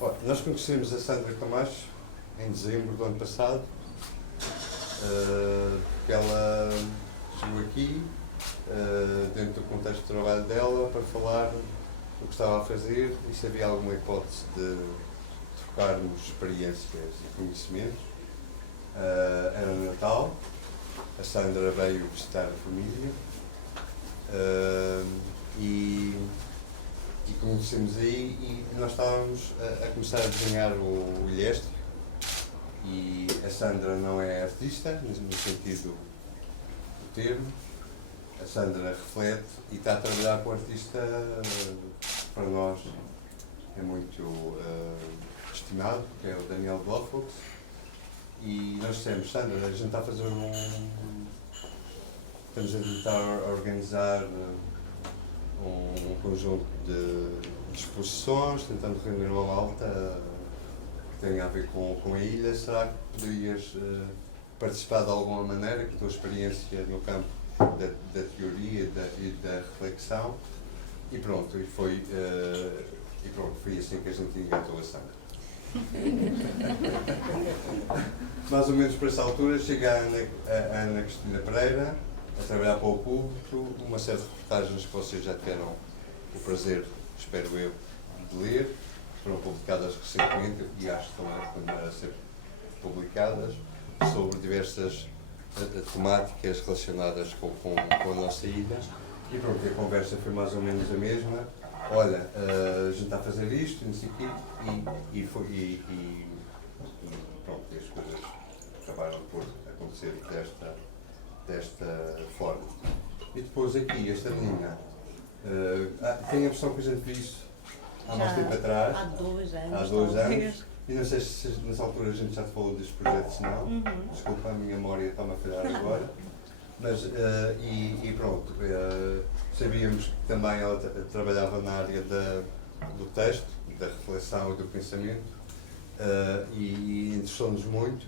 Bom, nós conhecemos a Sandra Camacho em dezembro do ano passado, que ela chegou aqui, dentro do contexto de trabalho dela, para falar do que estava a fazer e se havia alguma hipótese de trocarmos experiências e conhecimentos. Era Natal, a Sandra veio visitar a família e conhecemos aí e nós estávamos a começar a desenhar o ilhéstico e a Sandra não é artista, no sentido do termo. A Sandra reflete e está a trabalhar com o artista, para nós é muito estimado, que é o Daniel Blofox. E nós dissemos, Sandra, a gente está a fazer estamos a tentar organizar um conjunto de exposições, tentando reunir uma malta que tenha a ver com a ilha. Será que poderias participar de alguma maneira com a tua experiência no campo da teoria e da reflexão? E pronto, foi assim que a gente engatou a Sandra. Mais ou menos por essa altura chega a Ana Cristina Pereira a trabalhar para o público, uma série de reportagens que vocês já tiveram o prazer, espero eu, de ler, foram publicadas recentemente e acho que estão a continuar a ser publicadas, sobre diversas temáticas relacionadas com a nossa ilha. E pronto, a conversa foi mais ou menos a mesma. Olha, a gente está a fazer isto, não sei o quê, e pronto, as coisas acabaram por acontecer desta forma. E depois aqui, esta menina, tem a versão que a gente viu isso há mais tempo atrás. Há 2 anos. Há 2 anos. E não sei se nessa altura a gente já te falou deste projeto, se não. Desculpa, a minha memória está-me a falhar agora. Mas, e pronto, sabíamos que também ela trabalhava na área do texto, da reflexão e do pensamento, e interessou-nos muito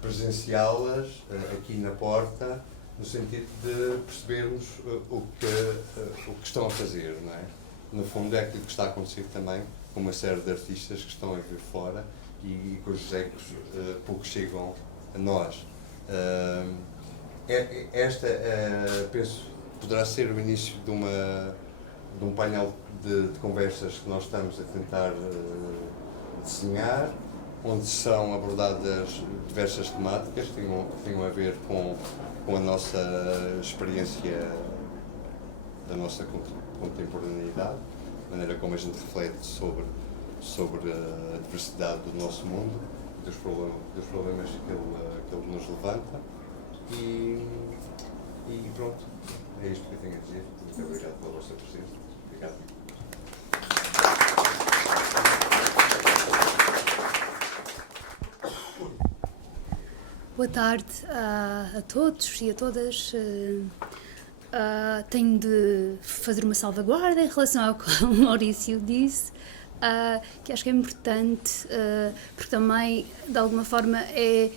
presenciá-las aqui na porta, no sentido de percebermos o que estão a fazer, não é? No fundo é aquilo que está a acontecer também com uma série de artistas que estão a vir fora e cujos ecos pouco chegam a nós. Esta, penso, poderá ser o início de um painel de conversas que nós estamos a tentar desenhar, onde são abordadas diversas temáticas que tenham a ver com a nossa experiência da nossa contemporaneidade, a maneira como a gente reflete sobre a diversidade do nosso mundo, dos problemas que ele nos levanta. E pronto, é isto que eu tenho a dizer. Muito obrigado pela vossa presença. Obrigado. Boa tarde a todos e a todas. Tenho de fazer uma salvaguarda em relação ao que o Maurício disse, que acho que é importante, porque também, de alguma forma, é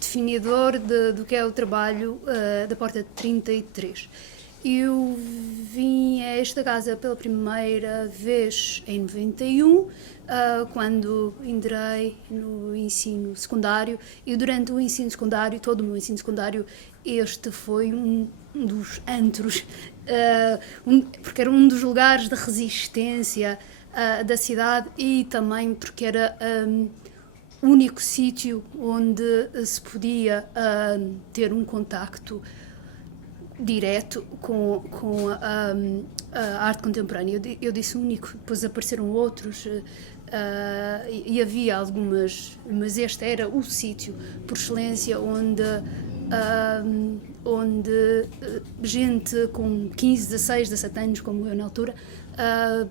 definidor do que é o trabalho da Porta 33. Eu vim a esta casa pela primeira vez em 91, quando entrei no ensino secundário, e durante o ensino secundário, todo o meu ensino secundário, este foi um dos antros, porque era um dos lugares de resistência da cidade e também porque era o único sítio onde se podia ter um contacto direto com a arte contemporânea. Eu disse único, depois apareceram outros e havia algumas, mas este era o sítio por excelência onde gente com 15, 16, 17 anos, como eu na altura,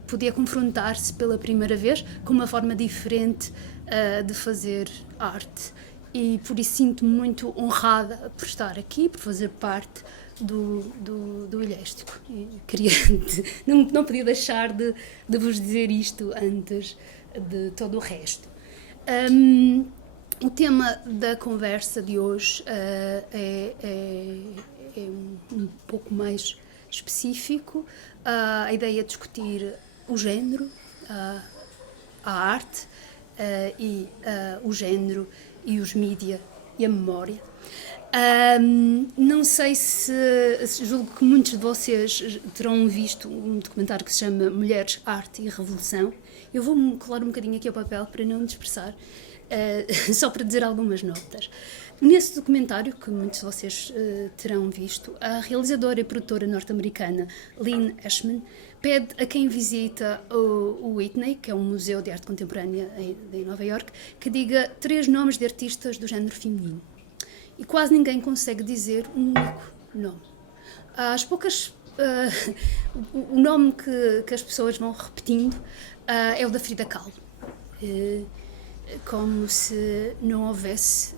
podia confrontar-se pela primeira vez com uma forma diferente de fazer arte. E por isso sinto-me muito honrada por estar aqui, por fazer parte do Ilhéstico. Não podia deixar de vos dizer isto antes de todo o resto. O tema da conversa de hoje é um pouco mais específico. A ideia é discutir o género, a arte e o género e os mídia e a memória. Não sei se julgo que muitos de vocês terão visto um documentário que se chama Mulheres, Arte e Revolução. Eu vou-me colar um bocadinho aqui ao papel para não me dispersar, só para dizer algumas notas. Nesse documentário, que muitos de vocês terão visto, a realizadora e produtora norte-americana Lynn Ashman pede a quem visita o Whitney, que é um museu de arte contemporânea em Nova Iorque, que diga 3 nomes de artistas do género feminino. E quase ninguém consegue dizer um único nome. As poucas... o nome que as pessoas vão repetindo é o da Frida Kahlo. Como se não houvesse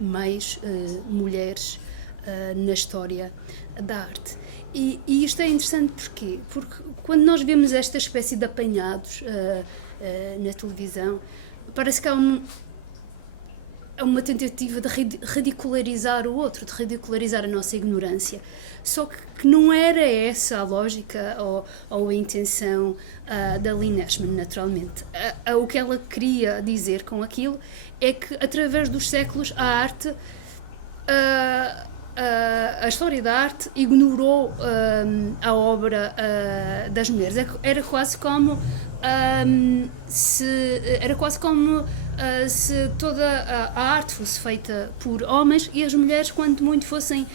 mais mulheres na história da arte. E isto é interessante porquê? Porque quando nós vemos esta espécie de apanhados na televisão, parece que há uma tentativa de ridicularizar o outro, de ridicularizar a nossa ignorância. Só que não era essa a lógica ou a intenção da Lynn Ashman, naturalmente. O que ela queria dizer com aquilo é que, através dos séculos, a arte, a história da arte ignorou a obra das mulheres. Era quase como se toda a arte fosse feita por homens e as mulheres, quanto muito, fossem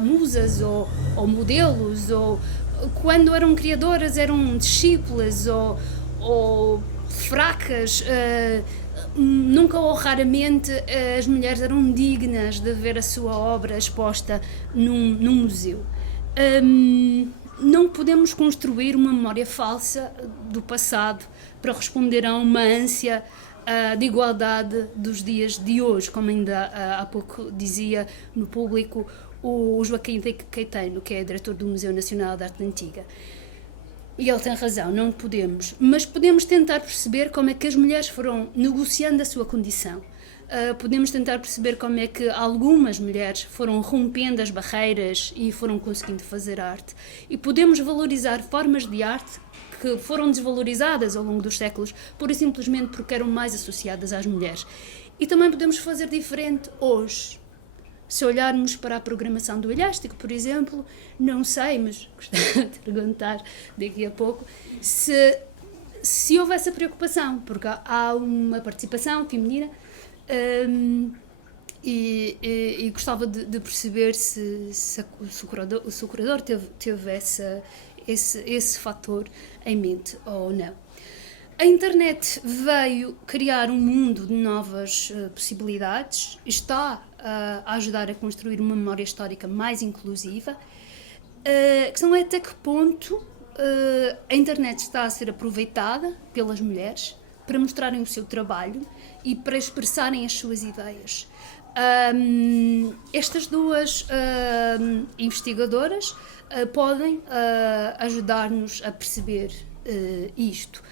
musas ou modelos, ou quando eram criadoras eram discípulas ou fracas. Nunca ou raramente as mulheres eram dignas de ver a sua obra exposta num museu. Não podemos construir uma memória falsa do passado para responder a uma ânsia de igualdade dos dias de hoje, como ainda há pouco dizia no público o Joaquim Caetano, que é diretor do Museu Nacional de Arte Antiga. E ele tem razão, não podemos, mas podemos tentar perceber como é que as mulheres foram negociando a sua condição. Podemos tentar perceber como é que algumas mulheres foram rompendo as barreiras e foram conseguindo fazer arte. E podemos valorizar formas de arte que foram desvalorizadas ao longo dos séculos, pura e simplesmente porque eram mais associadas às mulheres. E também podemos fazer diferente hoje. Se olharmos para a programação do Elástico, por exemplo, não sei, mas gostava de perguntar daqui a pouco, se houve essa preocupação, porque há uma participação feminina e gostava de perceber se o curador teve esse fator em mente ou não. A internet veio criar um mundo de novas possibilidades, está a ajudar a construir uma memória histórica mais inclusiva. A questão é até que ponto a internet está a ser aproveitada pelas mulheres para mostrarem o seu trabalho e para expressarem as suas ideias. Estas duas investigadoras podem ajudar-nos a perceber isto.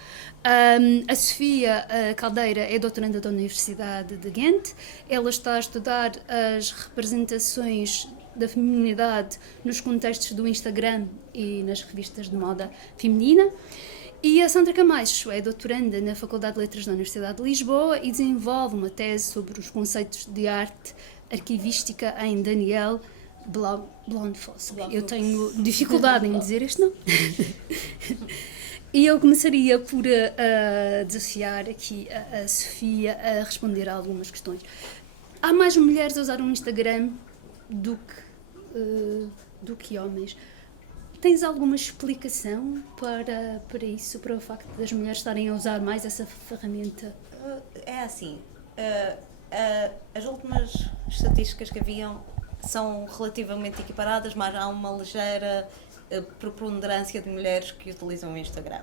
A Sofia Caldeira é doutoranda da Universidade de Ghent. Ela está a estudar as representações da feminilidade nos contextos do Instagram e nas revistas de moda feminina. E a Sandra Camacho é doutoranda na Faculdade de Letras da Universidade de Lisboa e desenvolve uma tese sobre os conceitos de arte arquivística em Daniel Blondfoss. Eu tenho dificuldade em dizer este nome. E eu começaria por desafiar aqui a Sofia a responder a algumas questões. Há mais mulheres a usar o Instagram do que homens. Tens alguma explicação para isso, para o facto das mulheres estarem a usar mais essa ferramenta? É assim, as últimas estatísticas que haviam são relativamente equiparadas, mas há uma ligeira preponderância de mulheres que utilizam o Instagram.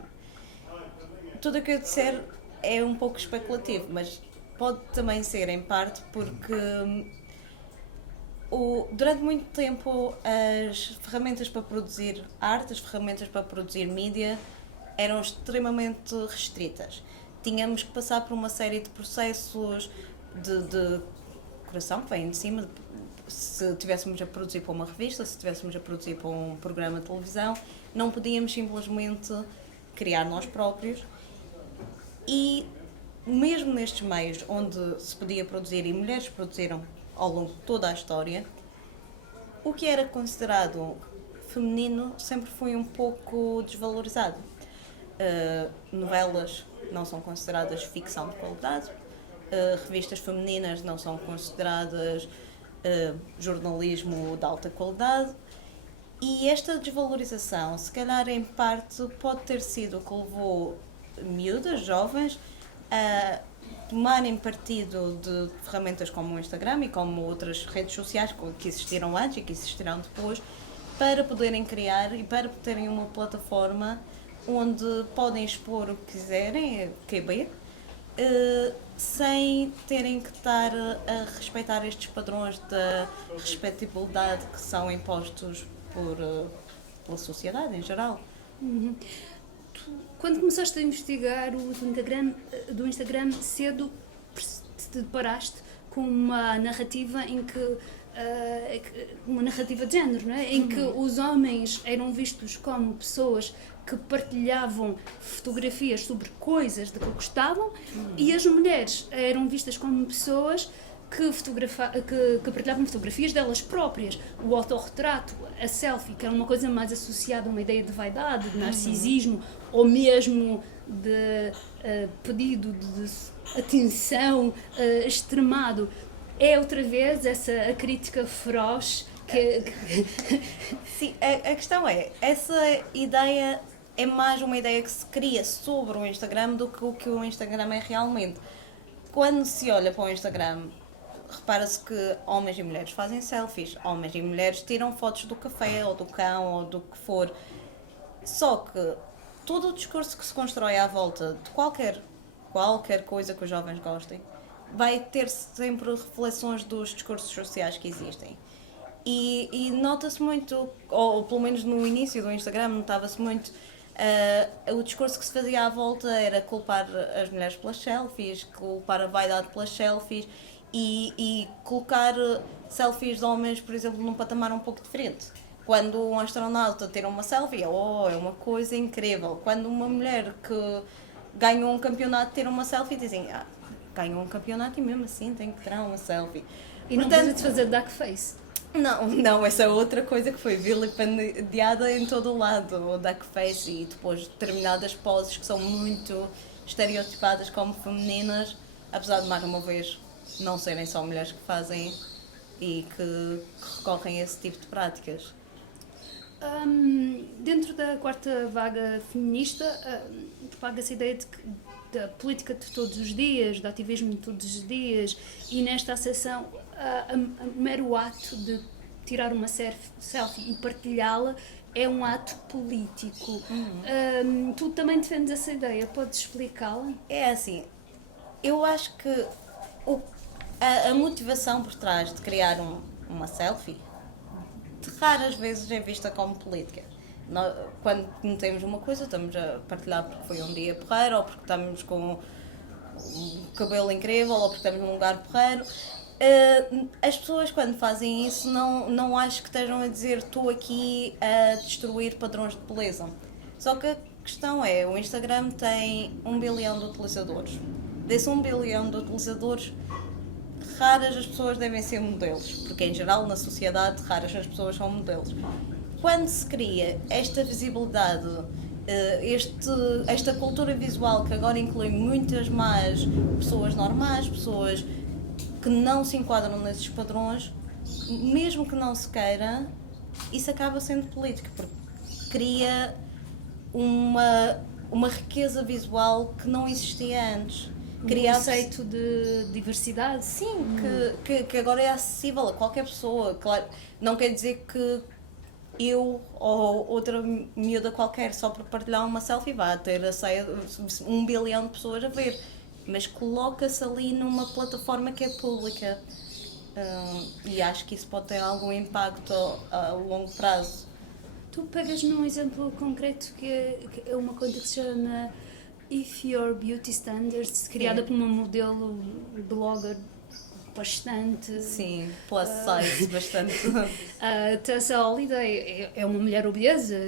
Tudo o que eu disser é um pouco especulativo, mas pode também ser em parte porque durante muito tempo as ferramentas para produzir arte, as ferramentas para produzir mídia eram extremamente restritas. Tínhamos que passar por uma série de processos de curação que vêm de cima. Se estivéssemos a produzir para uma revista, se estivéssemos a produzir para um programa de televisão, não podíamos simplesmente criar nós próprios. E mesmo nestes meios onde se podia produzir e mulheres produziram ao longo de toda a história, o que era considerado feminino sempre foi um pouco desvalorizado. Novelas não são consideradas ficção de qualidade, revistas femininas não são consideradas jornalismo de alta qualidade, e esta desvalorização, se calhar em parte, pode ter sido o que levou miúdas, jovens, a tomarem partido de ferramentas como o Instagram e como outras redes sociais que existiram antes e que existirão depois, para poderem criar e para terem uma plataforma onde podem expor o que quiserem, QB, sem terem que estar a respeitar estes padrões da respeitabilidade que são impostos pela sociedade em geral. Quando começaste a investigar o uso do Instagram, cedo te deparaste com uma narrativa em que uma narrativa de género, não é? Em que os homens eram vistos como pessoas que partilhavam fotografias sobre coisas de que gostavam e as mulheres eram vistas como pessoas que partilhavam fotografias delas próprias, o autorretrato, a selfie, que era uma coisa mais associada a uma ideia de vaidade, de narcisismo, ou mesmo de pedido de atenção extremado. É outra vez a crítica feroz que... Sim, a questão é, essa ideia é mais uma ideia que se cria sobre o Instagram do que o que o Instagram é realmente. Quando se olha para o Instagram, repara-se que homens e mulheres fazem selfies, homens e mulheres tiram fotos do café ou do cão ou do que for. Só que todo o discurso que se constrói à volta de qualquer coisa que os jovens gostem vai ter sempre reflexões dos discursos sociais que existem. E nota-se muito, ou pelo menos no início do Instagram, notava-se muito o discurso que se fazia à volta era culpar as mulheres pelas selfies, culpar a vaidade pelas selfies e colocar selfies de homens, por exemplo, num patamar um pouco diferente. Quando um astronauta tira uma selfie, é uma coisa incrível. Quando uma mulher que ganhou um campeonato tira uma selfie, dizem, ganhou um campeonato e mesmo assim tem que tirar uma selfie. E não precisa de fazer duckface. Não, essa é outra coisa que foi vilipendiada em todo o lado, o duckface e depois determinadas poses que são muito estereotipadas como femininas, apesar de mais uma vez não serem só mulheres que fazem e que recorrem a esse tipo de práticas. Dentro da quarta vaga feminista, propaga-se a ideia da política de todos os dias, do ativismo de todos os dias, e nesta acessão, o mero ato de tirar uma selfie e partilhá-la é um ato político. Tu também defendes essa ideia, podes explicá-la? É assim, eu acho que a motivação por trás de criar uma selfie raras vezes é vista como política. Quando temos uma coisa, estamos a partilhar porque foi um dia porreiro, ou porque estamos com um cabelo incrível, ou porque estamos num lugar porreiro. As pessoas, quando fazem isso, não acho que estejam a dizer estou aqui a destruir padrões de beleza. Só que a questão é, o Instagram tem 1 bilhão de utilizadores. Desse 1 bilhão de utilizadores, raras as pessoas devem ser modelos, porque em geral na sociedade raras as pessoas são modelos. Quando se cria esta visibilidade, esta cultura visual que agora inclui muitas mais pessoas normais, pessoas que não se enquadram nesses padrões, mesmo que não se queira, isso acaba sendo político, porque cria uma riqueza visual que não existia antes. Um conceito de diversidade. Sim, que agora é acessível a qualquer pessoa. Claro, não quer dizer que eu ou outra miúda qualquer, só por partilhar uma selfie, vai ter 1 bilhão de pessoas a ver. Mas coloca-se ali numa plataforma que é pública. E acho que isso pode ter algum impacto a longo prazo. Tu pegas num exemplo concreto que é uma conta que se chama If Your Beauty Standards, criada por uma modelo blogger bastante... Sim, plus size, bastante. Tessa Holiday é uma mulher obesa.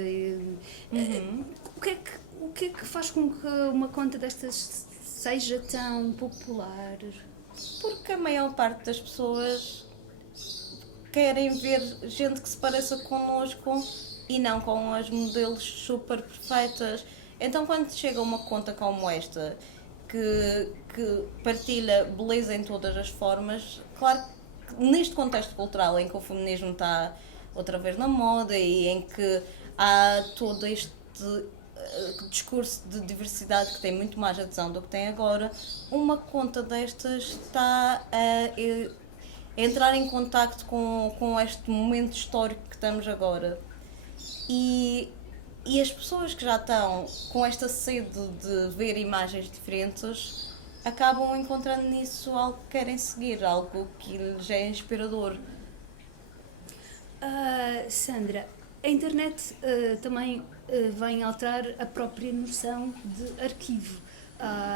O que que é que faz com que uma conta destas seja tão popular? Porque a maior parte das pessoas querem ver gente que se pareça connosco e não com as modelos super perfeitas. Então, quando chega uma conta como esta, que partilha beleza em todas as formas, claro que neste contexto cultural em que o feminismo está outra vez na moda e em que há todo este discurso de diversidade que tem muito mais adesão do que tem agora, uma conta destas está a entrar em contacto com este momento histórico que estamos agora. E as pessoas que já estão com esta sede de ver imagens diferentes acabam encontrando nisso algo que querem seguir, algo que lhes é inspirador. Sandra, a internet também vem alterar a própria noção de arquivo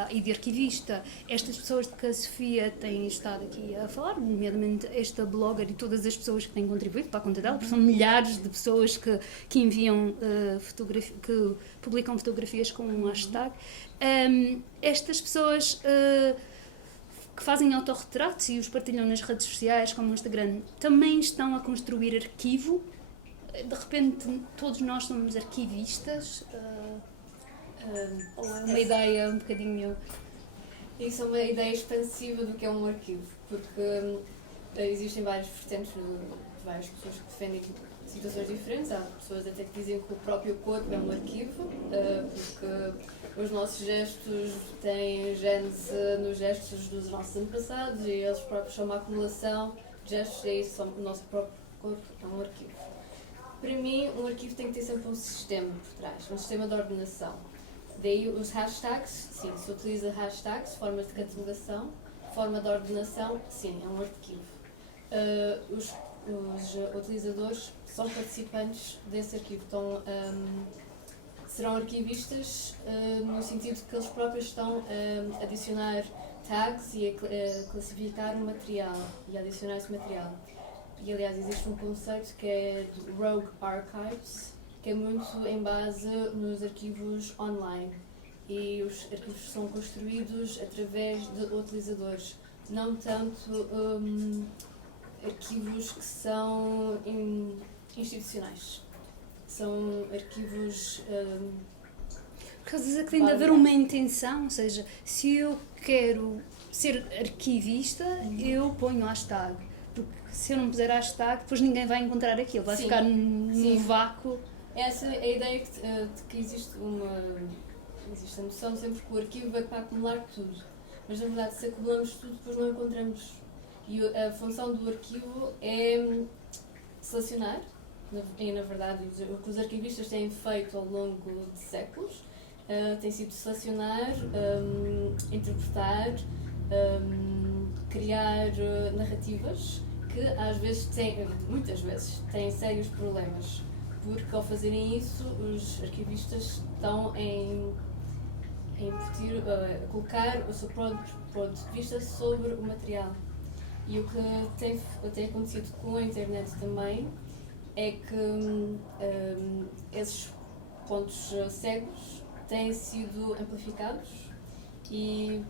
e de arquivista. Estas pessoas de que a Sofia tem estado aqui a falar, nomeadamente esta blogger e todas as pessoas que têm contribuído para a conta dela, porque são milhares de pessoas que enviam que publicam fotografias com um hashtag. Estas pessoas que fazem autorretratos e os partilham nas redes sociais, como o Instagram, também estão a construir arquivo. De repente, todos nós somos arquivistas. Ou é uma ideia um bocadinho... Isso é uma ideia expansiva do que é um arquivo, porque existem várias vertentes de várias pessoas que defendem situações diferentes. Há pessoas até que dizem que o próprio corpo é um arquivo, porque os nossos gestos têm gênese nos gestos dos nossos antepassados e eles próprios são uma acumulação de gestos, e isso, o nosso próprio corpo é um arquivo. Para mim, um arquivo tem que ter sempre um sistema por trás, um sistema de ordenação. Daí os hashtags, sim, se utiliza hashtags, formas de catalogação, forma de ordenação, sim, é um arquivo. Os utilizadores são participantes desse arquivo, serão arquivistas no sentido que eles próprios estão a adicionar tags e a classificar o material e a adicionar esse material. E aliás existe um conceito que é de Rogue Archives, que é muito em base nos arquivos online, e os arquivos são construídos através de utilizadores, não tanto arquivos que são institucionais. São arquivos... Quer dizer que tem de haver uma intenção, ou seja, se eu quero ser arquivista, eu ponho hashtag. Porque se eu não puser hashtag, depois ninguém vai encontrar aquilo, vai ficar num vácuo. Essa é a ideia de que existe a noção sempre que o arquivo é para acumular tudo. Mas na verdade, se acumulamos tudo, depois não encontramos. E a função do arquivo é selecionar, e na verdade o que os arquivistas têm feito ao longo de séculos tem sido selecionar, interpretar, criar narrativas que muitas vezes têm sérios problemas, porque ao fazerem isso os arquivistas estão a colocar o seu próprio ponto de vista sobre o material. E o que tem acontecido com a internet também é que esses pontos cegos têm sido amplificados e,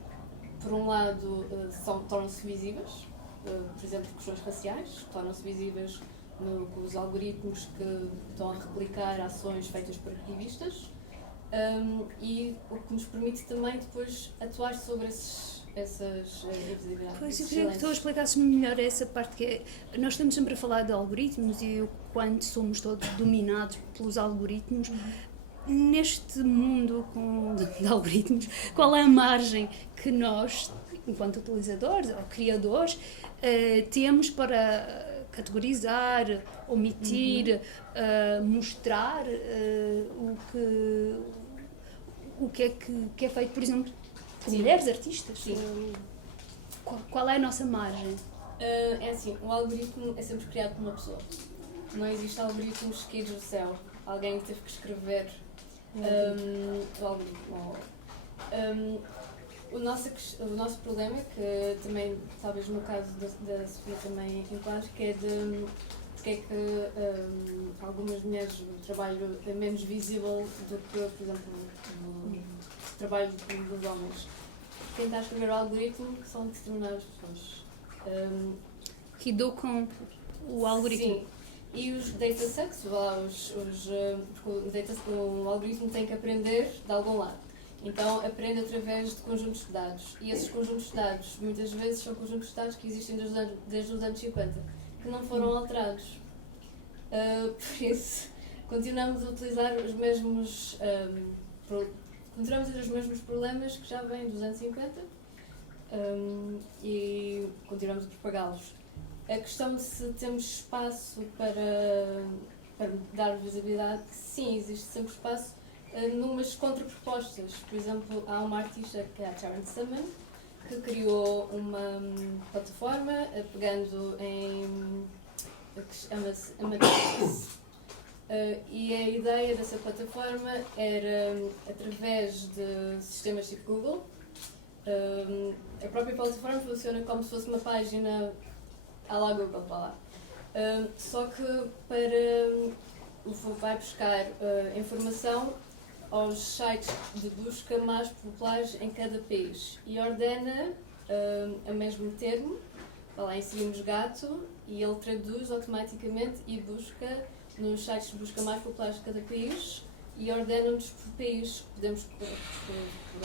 por um lado, tornam-se visíveis, por exemplo, questões raciais, tornam-se visíveis com os algoritmos que estão a replicar ações feitas por arquivistas, e o que nos permite também depois atuar sobre essas invisibilidades. Pois, eu queria que tu explicasses melhor essa parte, que é, nós estamos sempre a falar de algoritmos e o quanto somos todos dominados pelos algoritmos. Neste mundo de algoritmos, qual é a margem que nós, enquanto utilizadores ou criadores, temos para categorizar, omitir, mostrar o que é feito, por exemplo, por mulheres artistas? Sim. Qual é a nossa margem? É assim, o algoritmo é sempre criado por uma pessoa. Não existe algoritmos caídos do céu. Alguém que teve que escrever o algoritmo. O nosso problema, que também, talvez no caso da Sofia também enquadra, que é de porque é que algumas mulheres o trabalho é menos visível do que, por exemplo, trabalho dos homens. Quem está a escrever o algoritmo são determinadas pessoas. Que educam o algoritmo. Sim. E os datasets, porque o algoritmo tem que aprender de algum lado. Então aprende através de conjuntos de dados. E esses conjuntos de dados, muitas vezes, são conjuntos de dados que existem desde os anos 50, que não foram alterados. Por isso, continuamos a utilizar os mesmos problemas que já vêm dos anos 50 e continuamos a propagá-los. A questão de se temos espaço para dar visibilidade, sim, existe sempre espaço numas contrapropostas. Por exemplo, há uma artista que é a Sharon Salmon, que criou uma plataforma pegando em que chama-se Amateurs. E a ideia dessa plataforma era, através de sistemas tipo Google, a própria plataforma funciona como se fosse uma página à la Google, vá lá. Só que vai buscar informação aos sites de busca mais populares em cada país e ordena o mesmo termo. Lá inserimos gato e ele traduz automaticamente e busca nos sites de busca mais populares de cada país e ordena-nos por país. Podemos por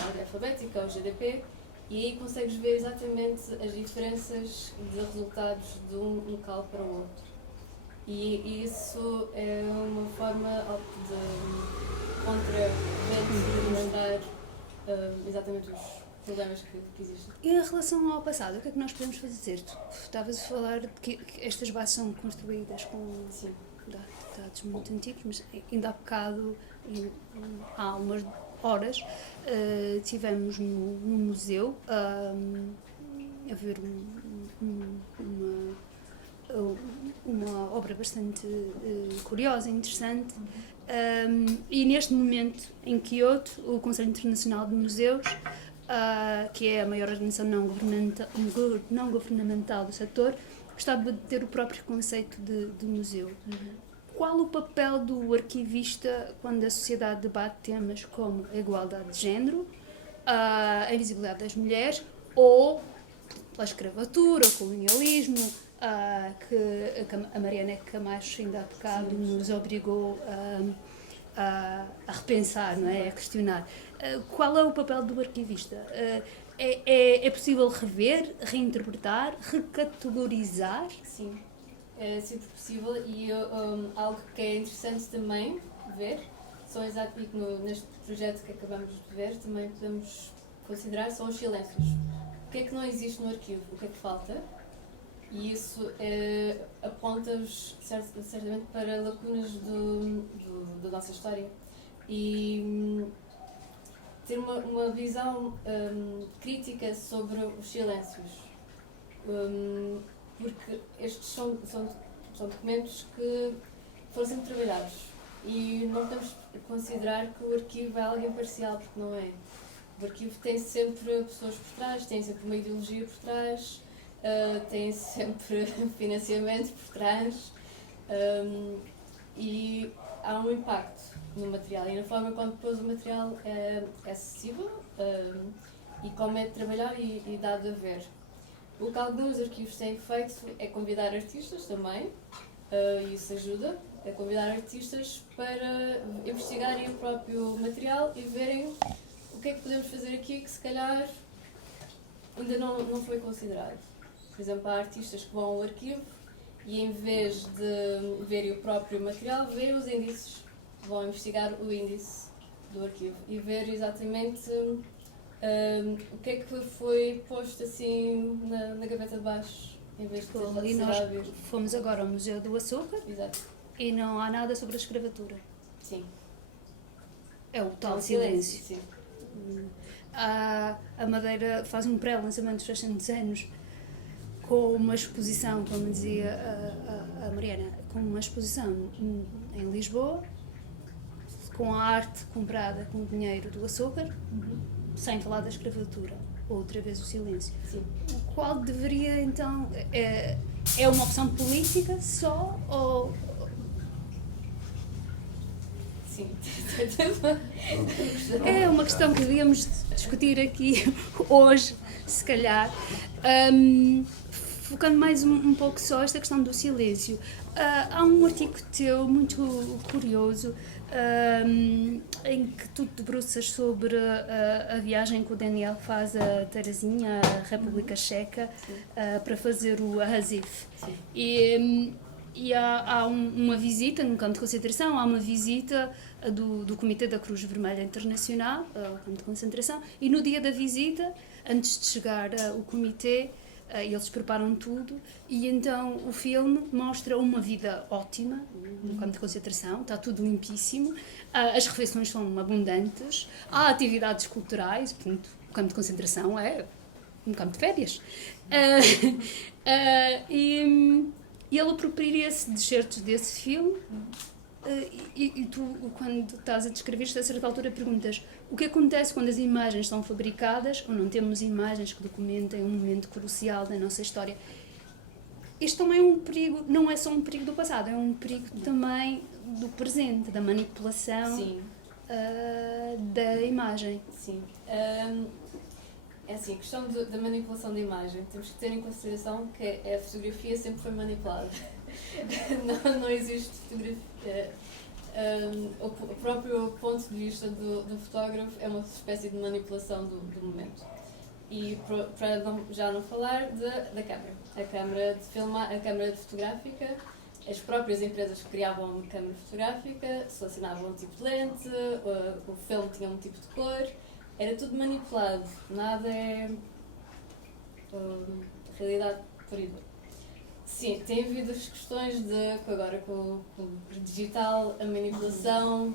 ordem alfabética ou GDP e aí consegues ver exatamente as diferenças de resultados de um local para o outro. E isso é uma forma de mostrar exatamente os problemas que existem. E em relação ao passado, o que é que nós podemos fazer? Tu estavas a falar de que estas bases são construídas com dados muito antigos, mas ainda há bocado, há umas horas, tivemos no museu a ver uma obra bastante curiosa e interessante. E neste momento, em Kyoto, o Conselho Internacional de Museus, que é a maior organização não governamental do setor, gostava de ter o próprio conceito de museu. Qual o papel do arquivista quando a sociedade debate temas como a igualdade de género, a invisibilidade das mulheres ou a escravatura, o colonialismo, que a Mariana Camacho ainda há bocado nos obrigou a repensar, não é? A questionar. Qual é o papel do arquivista? É possível rever, reinterpretar, recategorizar? Sim, é sempre possível e algo que é interessante também ver, neste projeto que acabamos de ver, também podemos considerar, são os silêncios. O que é que não existe no arquivo? O que é que falta? E isso aponta-os certamente para lacunas da nossa história. E ter uma visão crítica sobre os silêncios. Porque estes são documentos que foram sempre trabalhados. E não podemos considerar que o arquivo é algo imparcial, porque não é. O arquivo tem sempre pessoas por trás, tem sempre uma ideologia por trás, tem sempre financiamento por trás e há um impacto no material e na forma como depois o material é acessível e como é trabalhado e dado a ver. O que alguns arquivos têm feito é convidar artistas também, e isso ajuda, é convidar artistas para investigarem o próprio material e verem o que é que podemos fazer aqui que se calhar ainda não foi considerado. Por exemplo, há artistas que vão ao arquivo e em vez de verem o próprio material, veem os índices. Vão investigar o índice do arquivo e ver exatamente o que é que foi posto assim na gaveta de baixo, em vez de E nós fomos agora ao Museu do Açúcar. Exato. E não há nada sobre a escravatura. Sim. É o tal silêncio. Sim. A Madeira faz um pré-lançamento dos 600 anos com uma exposição, como dizia a Mariana, com uma exposição em Lisboa, com a arte comprada com o dinheiro do açúcar, sem falar da escravatura. Outra vez o silêncio. Sim. O qual deveria, então, é uma opção política só ou... sim. É uma questão que devíamos discutir aqui hoje, se calhar. Focando mais um pouco só esta questão do silêncio. Há um artigo teu muito curioso em que tu te debruças sobre a viagem que o Daniel faz a Terezinha, à República Checa, para fazer o Ahazif. E há uma visita no campo de concentração, há uma visita do Comitê da Cruz Vermelha Internacional ao campo de concentração, e no dia da visita, antes de chegar o comitê, eles preparam tudo, e então o filme mostra uma vida ótima no campo de concentração, está tudo limpíssimo, as refeições são abundantes, há atividades culturais, portanto, o campo de concentração é um campo de férias. E ele apropriaria-se de certos desse filme, e tu, quando estás a descrever-te, a certa altura perguntas o que acontece quando as imagens são fabricadas ou não temos imagens que documentem um momento crucial da nossa história. Isto também é um perigo, não é só um perigo do passado, é um perigo também do presente, da manipulação da imagem. Sim. É assim, a questão da manipulação da imagem, temos que ter em consideração que a fotografia sempre foi manipulada. Não existe fotografia. O próprio ponto de vista do fotógrafo é uma espécie de manipulação do momento. E para já não falar da câmara. A câmara de filmar, a câmara fotográfica, as próprias empresas que criavam uma câmara fotográfica selecionavam um tipo de lente, o filme tinha um tipo de cor, era tudo manipulado, nada é realidade pura e dura. Sim, tem havido as questões de, agora com o digital, a manipulação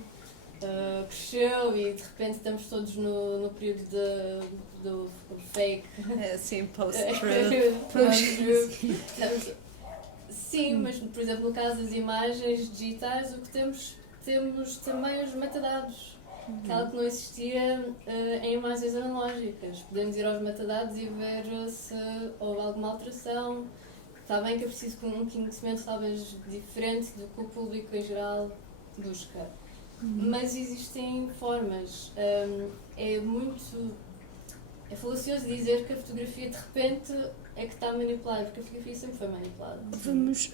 cresceu e de repente estamos todos no período do fake. Sim, post-truth. Sim, mas por exemplo no caso das imagens digitais o que temos também os metadados. Aquela que não existia em imagens analógicas. Podemos ir aos metadados e ver se houve alguma alteração. Está bem que é preciso um conhecimento talvez diferente do que o público em geral busca. Mas existem formas. É falacioso dizer que a fotografia de repente é que está manipulada, porque a fotografia sempre foi manipulada. Vamos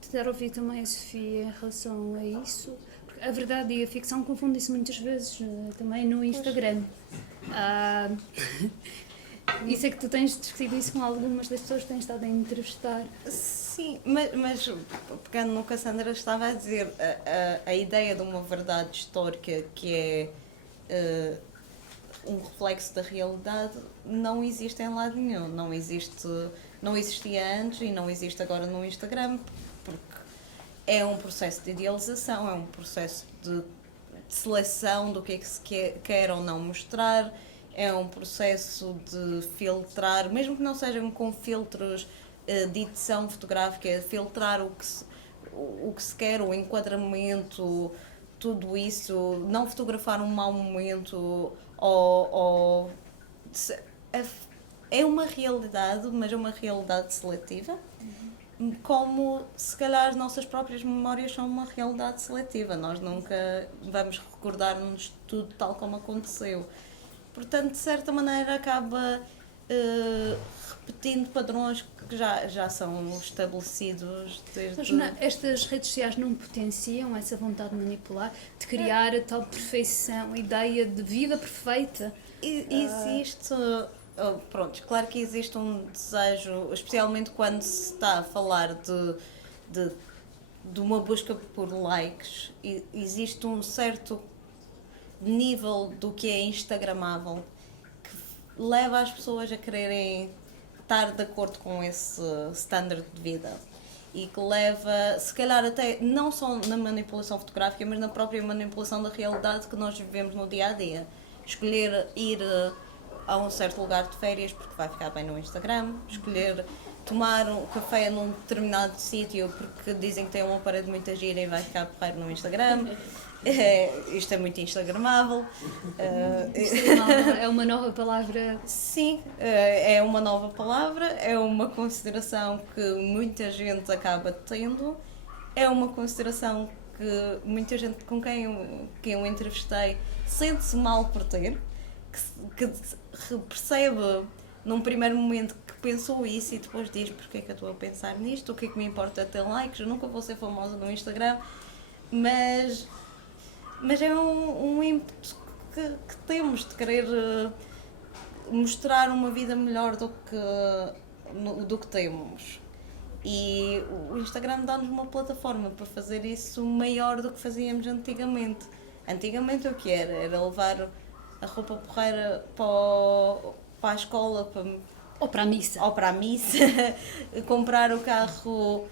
tentar ouvir também a Sofia em relação a isso. Porque a verdade e a ficção confundem-se muitas vezes também no Instagram. Isso é que tu tens discutido isso com algumas das pessoas que tens estado a entrevistar. Sim, mas pegando no que a Sandra estava a dizer, a ideia de uma verdade histórica que é um reflexo da realidade não existe em lado nenhum. Não existia antes e não existe agora no Instagram, porque é um processo de idealização, é um processo de seleção do que é que se quer ou não mostrar. É um processo de filtrar, mesmo que não sejam com filtros de edição fotográfica, filtrar o que se quer, o enquadramento, tudo isso, não fotografar um mau momento, é uma realidade, mas é uma realidade seletiva, como se calhar as nossas próprias memórias são uma realidade seletiva, nós nunca vamos recordar-nos de tudo tal como aconteceu. Portanto, de certa maneira, acaba repetindo padrões que já são estabelecidos desde... Mas estas redes sociais não potenciam essa vontade de manipular, de criar a tal perfeição, a ideia de vida perfeita? Existe... Pronto, claro que existe um desejo, especialmente quando se está a falar de uma busca por likes, existe um certo nível do que é instagramável que leva as pessoas a quererem estar de acordo com esse standard de vida e que leva, se calhar até não só na manipulação fotográfica, mas na própria manipulação da realidade que nós vivemos no dia a dia. Escolher ir a um certo lugar de férias porque vai ficar bem no Instagram, escolher tomar um café num determinado sítio porque dizem que tem uma parede muito gira e vai ficar porreiro no Instagram. Isto é muito instagramável. É uma nova palavra. Sim, é uma nova palavra, é uma consideração que muita gente acaba tendo, é uma consideração que muita gente com quem eu entrevistei sente-se mal por ter, que percebe num primeiro momento que pensou isso e depois diz porque é que eu estou a pensar nisto, o que é que me importa ter likes, eu nunca vou ser famosa no Instagram, mas é um ímpeto que temos de querer mostrar uma vida melhor do que temos. E o Instagram dá-nos uma plataforma para fazer isso maior do que fazíamos antigamente. Antigamente o que era? Era levar a roupa porreira para a escola, Ou para a missa. ou para a missa, comprar o carro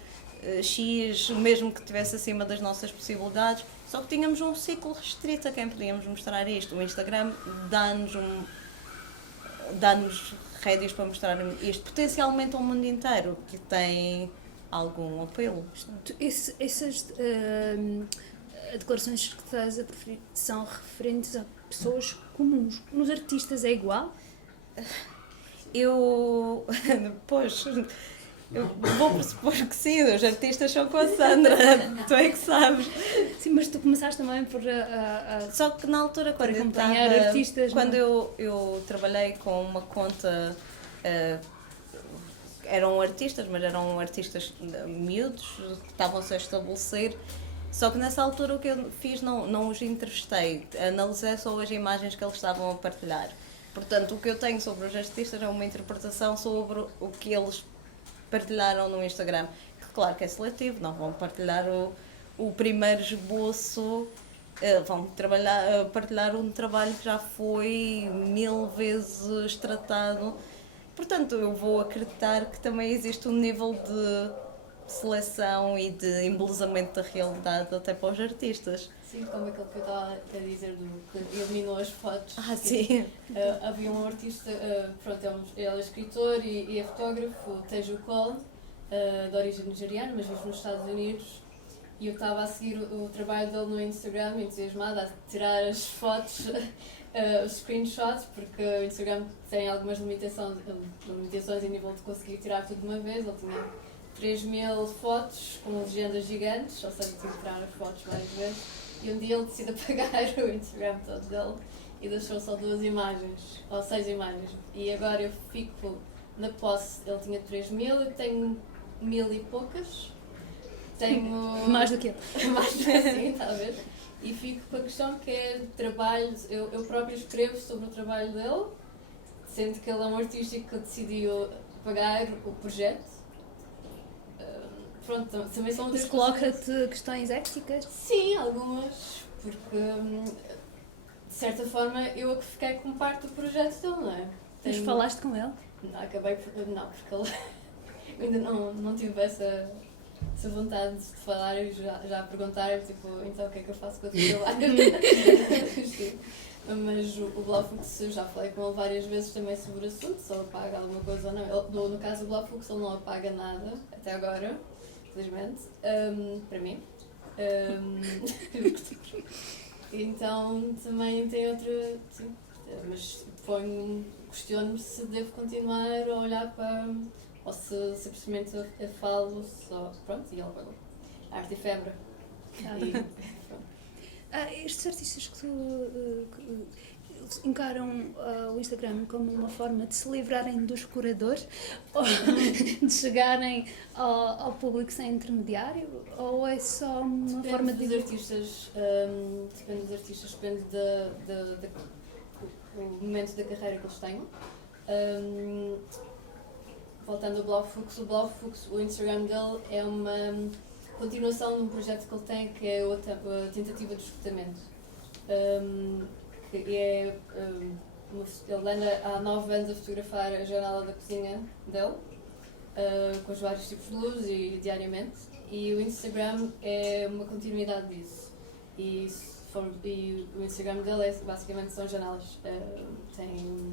X, mesmo que estivesse acima das nossas possibilidades. Só que tínhamos um ciclo restrito a quem podíamos mostrar isto. O Instagram dá-nos rédeas para mostrar isto potencialmente ao mundo inteiro, que tem algum apelo. Essas declarações que estás a preferir são referentes a pessoas comuns. Nos artistas é igual? Pois, eu vou pressupor que sim, os artistas são com a Sandra, tu é que sabes. Sim, mas tu começaste também por... Só que na altura, quando eu acompanhar estava, artistas, quando não? eu trabalhei com uma conta, eram artistas, mas eram artistas miúdos, que estavam-se a estabelecer. Só que nessa altura o que eu fiz, não os entrevistei, analisei só as imagens que eles estavam a partilhar. Portanto, o que eu tenho sobre os artistas é uma interpretação sobre o que eles partilharam no Instagram. Que, claro que é seletivo, não vão partilhar o primeiro esboço, vão partilhar um trabalho que já foi 1000 vezes tratado. Portanto, eu vou acreditar que também existe um nível de seleção e de embelezamento da realidade até para os artistas. Sim, como aquele que eu estava a dizer que eliminou as fotos. Sim. Havia um artista, pronto, ele é escritor e é fotógrafo, Teju Cole, de origem nigeriana, mas vive nos Estados Unidos. E eu estava a seguir o trabalho dele no Instagram, entusiasmada, a tirar as fotos, os screenshots, porque o Instagram tem algumas limitações em nível de conseguir tirar tudo de uma vez. Ele tinha 3000 fotos com legendas gigantes, ou seja, tinha que tirar as fotos várias vezes. E um dia ele decide apagar o Instagram todo dele e deixou só 2 imagens, ou 6 imagens. E agora eu fico na posse, ele tinha 3000, eu tenho 1000 e poucas. Tenho... Mais do que eu. Mais do que assim, talvez. E fico com a questão que é trabalho, eu próprio escrevo sobre o trabalho dele, sendo que ele é um artista que decidiu pagar o projeto. Pronto, também são outras Isso coloca-te questões éticas? Sim, algumas, porque de certa forma eu é que fiquei como parte do projeto dele, não é? Mas falaste com ele? Não, acabei por... Não, porque ele... ainda não tive essa vontade de falar e já perguntar, tipo, então o que é que eu faço com o teu trabalho? Mas o Blaufuchs, eu já falei com ele várias vezes também sobre o assunto, se ele apaga alguma coisa ou não. No caso do Blaufuchs, ele não apaga nada, até agora, felizmente, para mim. Então também tem outra... Sim, mas questiono-me se devo continuar a olhar para... ou se simplesmente eu falo só... Pronto, e ele apagou. Arte efêmera. Estes artistas que encaram o Instagram como uma forma de se livrarem dos curadores ou de chegarem ao público sem intermediário, ou é só uma forma de... Depende dos artistas, depende do momento da carreira que eles tenham. Voltando ao Blaufuchs, o Instagram dele é uma continuação de um projeto que ele tem, que é a tentativa de esgotamento. Ele anda há 9 anos a fotografar a janela da cozinha dele, com os vários tipos de luz e diariamente, e o Instagram é uma continuidade disso. E o Instagram dele basicamente são janelas. Tem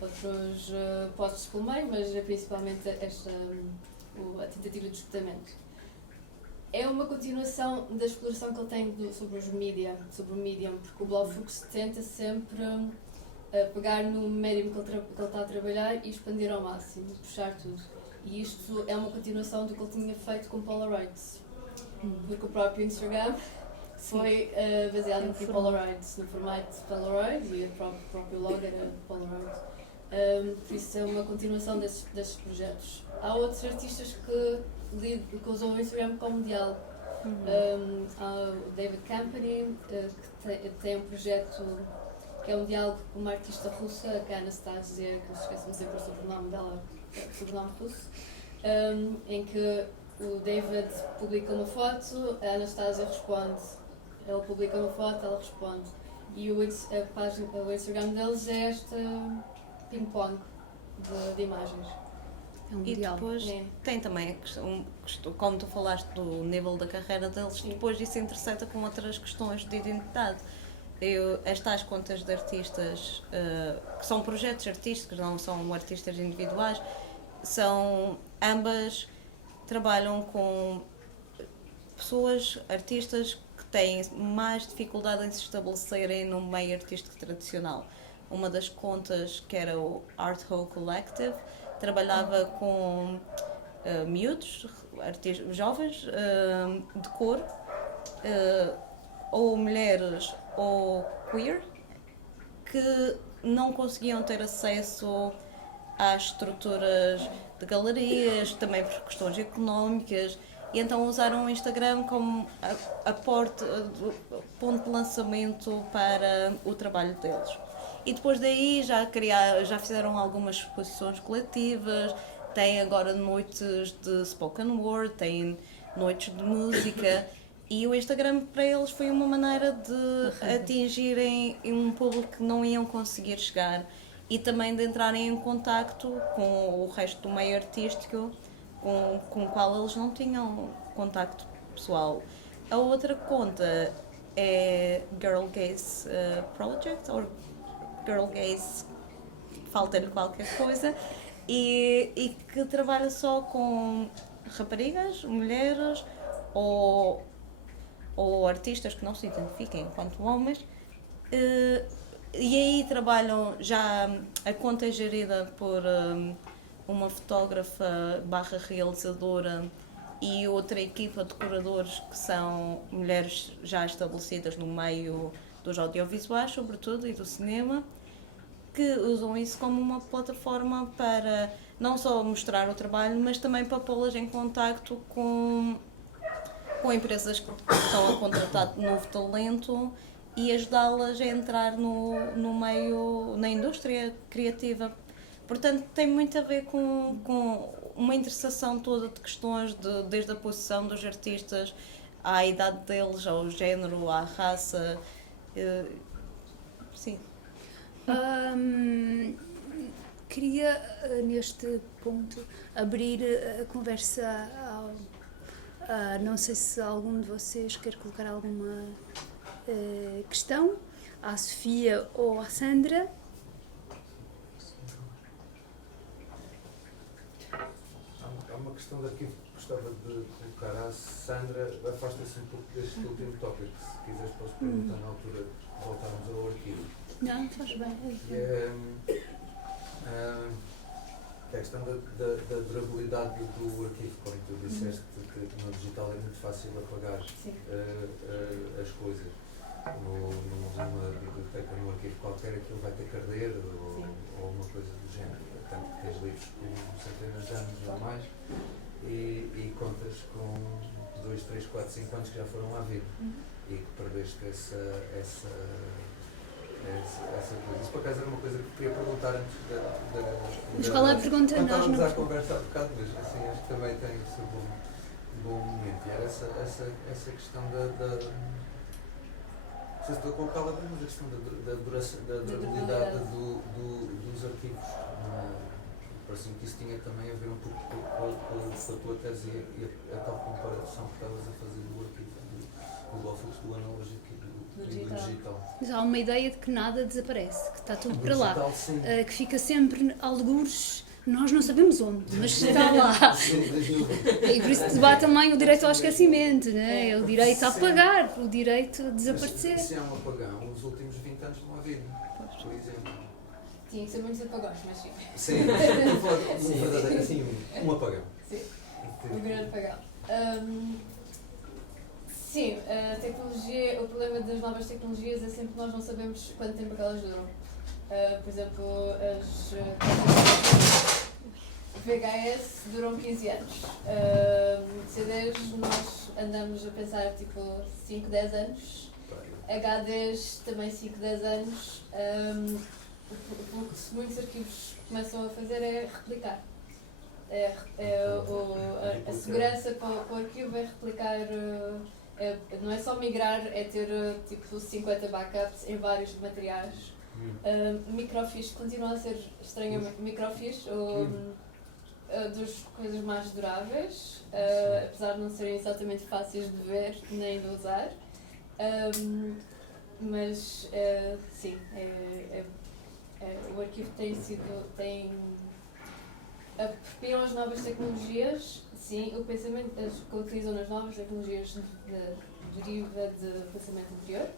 outros posts pelo meio, mas é principalmente a tentativa de esgotamento. É uma continuação da exploração que ele tem sobre o medium, porque o Blaufuchs tenta sempre pegar no medium que ele está a trabalhar e expandir ao máximo, puxar tudo. E isto é uma continuação do que ele tinha feito com Polaroids. porque o próprio Instagram foi baseado no Polaroid, no formato Polaroid, e o próprio logo era Polaroid. Por isso é uma continuação desses projetos. Há outros artistas que usam o Instagram como diálogo. Há o David Campany, que tem um projeto que é um diálogo com uma artista russa, que é a Anastasia, que eu esqueço de dizer o sobrenome dela, o sobrenome russo, em que o David publica uma foto, a Anastasia responde, ele publica uma foto, ela responde. E o Instagram deles é este ping-pong de imagens. É um E diálogo. depois tem também a questão, como tu falaste do nível da carreira deles, Sim. depois isso interseta com outras questões de identidade. As tais contas de artistas, que são projetos artísticos, não são artistas individuais, ambas trabalham com pessoas, artistas que têm mais dificuldade em se estabelecerem no meio artístico tradicional. Uma das contas, que era o Art Ho Collective, trabalhava com miúdos, jovens de cor, ou mulheres ou queer, que não conseguiam ter acesso às estruturas de galerias, também por questões económicas, e então usaram o Instagram como ponto de lançamento para o trabalho deles. E depois daí já fizeram algumas exposições coletivas, têm agora noites de spoken word, têm noites de música, e o Instagram para eles foi uma maneira de atingirem um público que não iam conseguir chegar e também de entrarem em contacto com o resto do meio artístico com o qual eles não tinham contacto pessoal. A outra conta é Girl Gaze Project, ou Girl Gaze, falta-lhe qualquer coisa, e que trabalha só com raparigas, mulheres ou artistas que não se identifiquem enquanto homens, e aí trabalham já, a conta é gerida por uma fotógrafa / realizadora e outra equipa de curadores que são mulheres já estabelecidas no meio dos audiovisuais, sobretudo, e do cinema, que usam isso como uma plataforma para não só mostrar o trabalho, mas também para pô-las em contacto com empresas que estão a contratar novo talento e ajudá-las a entrar no meio, na indústria criativa. Portanto, tem muito a ver com uma interseção toda de questões, desde a posição dos artistas, à idade deles, ao género, à raça. Sim. Queria, neste ponto, abrir a conversa não sei se algum de vocês quer colocar alguma questão, à Sofia ou à Sandra. Há uma questão daqui que gostava de colocar à Sandra, afasta-se um pouco deste último tópico, se quiseres posso perguntar na altura de voltarmos ao arquivo. Não, faz bem. A questão da durabilidade do arquivo, como tu disseste, que no digital é muito fácil apagar as coisas. Numa biblioteca, num arquivo qualquer, aquilo vai ter que arder ou uma coisa do género. Tanto que tens livros com centenas de anos ou mais e contas com 2, 3, 4, 5 anos que já foram lá vir e que perdeste essa coisa. Isso por acaso era uma coisa que eu queria perguntar antes Mas qual é a pergunta? Quando Nós estávamos não... a conversar um bocado, mas assim, acho que também tem o seu bom momento. E era essa questão da não sei se estou a colocá-la bem, mas a questão da durabilidade dos arquivos. Parece-me que isso tinha também a ver um pouco com a tua tese e a tal comparação que estavas a fazer do arquivo, do fluxo do analógico e do digital. Mas há uma ideia de que nada desaparece, que está tudo Do para lá, digital, sim. que fica sempre algures, nós não sabemos onde, mas está lá. E por isso debate também o direito ao esquecimento, né? O direito a apagar, o direito a desaparecer. Se é um apagão, os últimos 20 anos não há vida, por exemplo. Tinha que ser muitos apagões, mas sim. Sim, um verdadeiro, assim, um apagão. Sim, um grande apagão. Sim, a tecnologia, o problema das novas tecnologias é sempre que nós não sabemos quanto tempo é que elas duram. Por exemplo, as VHS duram 15 anos. CDs nós andamos a pensar tipo 5, 10 anos. HDs também 5, 10 anos. O que muitos arquivos começam a fazer é replicar. A segurança para o arquivo é replicar, não é só migrar, é ter tipo 50 backups em vários materiais. Microfiche continua a ser estranhamente microfiche, das coisas mais duráveis, apesar de não serem exatamente fáceis de ver nem de usar. Mas sim, o arquivo tem apropriam as novas tecnologias, sim, o pensamento que utilizam nas novas tecnologias deriva de pensamento anterior.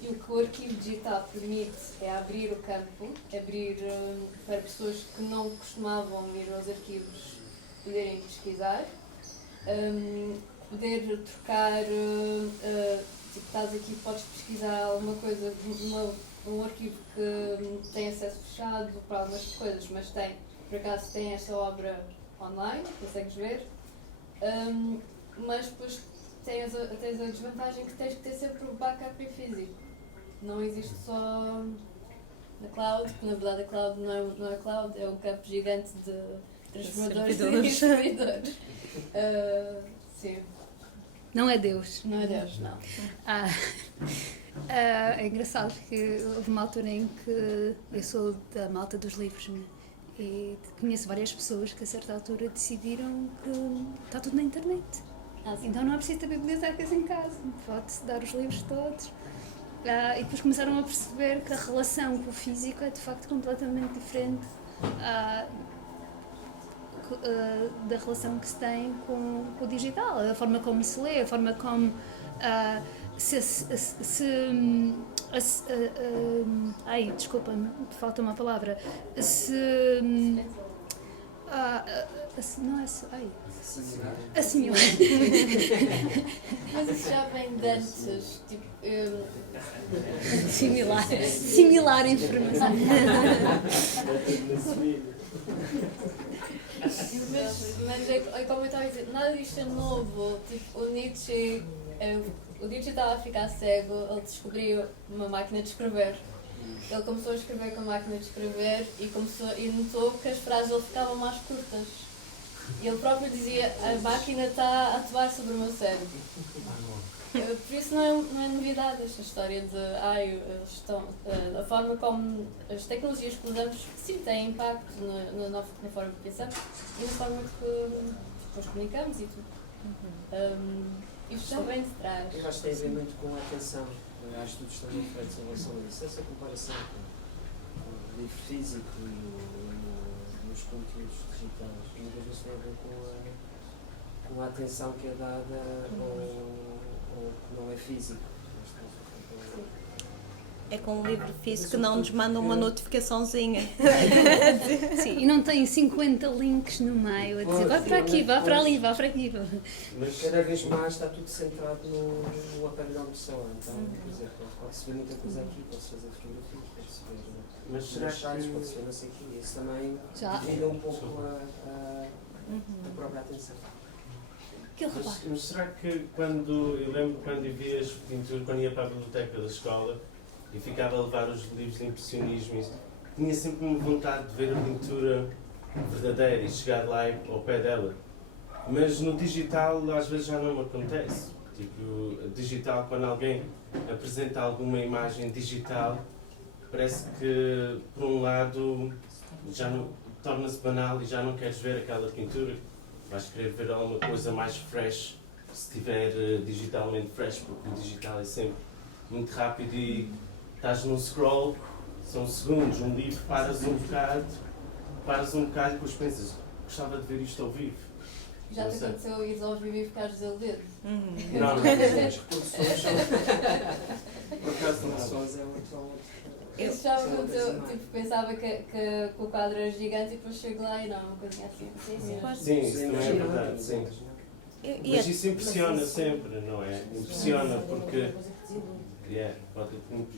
E o que o arquivo digital permite é abrir o campo, abrir para pessoas que não costumavam ir aos arquivos poderem pesquisar, poder trocar, tipo, estás aqui, podes pesquisar alguma coisa, um arquivo que tem acesso fechado para algumas coisas, mas por acaso tem esta obra online, consegues ver, mas depois tens a desvantagem que tens que ter sempre o backup em físico. Não existe só na cloud, porque na verdade a cloud não é cloud, é um campo gigante de transformadores e servidores. Sim. Não é Deus. Não é Deus, não. É engraçado porque houve uma altura em que eu sou da malta dos livros, né? E conheço várias pessoas que a certa altura decidiram que está tudo na internet. Então não é preciso ter bibliotecas em casa, pode-se dar os livros todos. E depois começaram a perceber que a relação com o físico é de facto completamente diferente da relação que se tem com o digital, a forma como se lê, a forma como ai, desculpa-me, falta uma palavra. Assimilar. Mas isso já vem de antes, tipo... Similar informação. Mas é como eu estava a dizer, nada disto é novo. Tipo, o Nietzsche estava a ficar cego, ele descobriu uma máquina de escrever. Ele começou a escrever com a máquina de escrever e notou que as frases dele ficavam mais curtas. E ele próprio dizia, a máquina está a atuar sobre o meu cérebro. Por isso não é novidade esta história de a forma como as tecnologias que usamos sim têm impacto na forma que pensamos e na forma que nos comunicamos e tudo. Isto já vem de trás. Eu acho que tem a ver muito com a atenção. Há estudos também feitos em relação a isso. Essa comparação com o livro físico e nos conteúdos digitais muitas vezes tem a ver com a atenção que é dada ou que não é físico. É com o livro físico que não nos manda uma notificaçãozinha. Sim, e não tem 50 links no meio a dizer vai para aqui, vai para ali, vai para aqui. Mas cada vez mais está tudo centrado no aparelho só. Então, por exemplo, pode-se ver muita coisa aqui, pode-se fazer fotografia, pode-se ver. Mas será sites, que... pode-se ver não sei o quê. Isso também Já. divide um pouco a própria atenção. Mas será que eu lembro quando via as pinturas, quando ia para a biblioteca da escola e ficava a levar os livros de impressionismo, tinha sempre uma vontade de ver a pintura verdadeira e chegar lá ao pé dela. Mas no digital às vezes já não me acontece. Tipo, digital, quando alguém apresenta alguma imagem digital, parece que por um lado já não torna-se banal e já não queres ver aquela pintura. Vais querer ver alguma coisa mais fresh, se estiver digitalmente fresh, porque o digital é sempre muito rápido e estás num scroll, são segundos, um livro, paras um bocado e depois pensas, gostava de ver isto ao vivo. Já te aconteceu ires ao vivo e ficares desiludido? Não. As reproduções são... Por acaso, reproduções é muito... Isso já me aconteceu, tipo, pensava que o quadro era gigante e depois chego lá e não, uma coisinha assim. Sim, isso também é verdade, sim. Mas isso impressiona sempre, não é? Impressiona porque...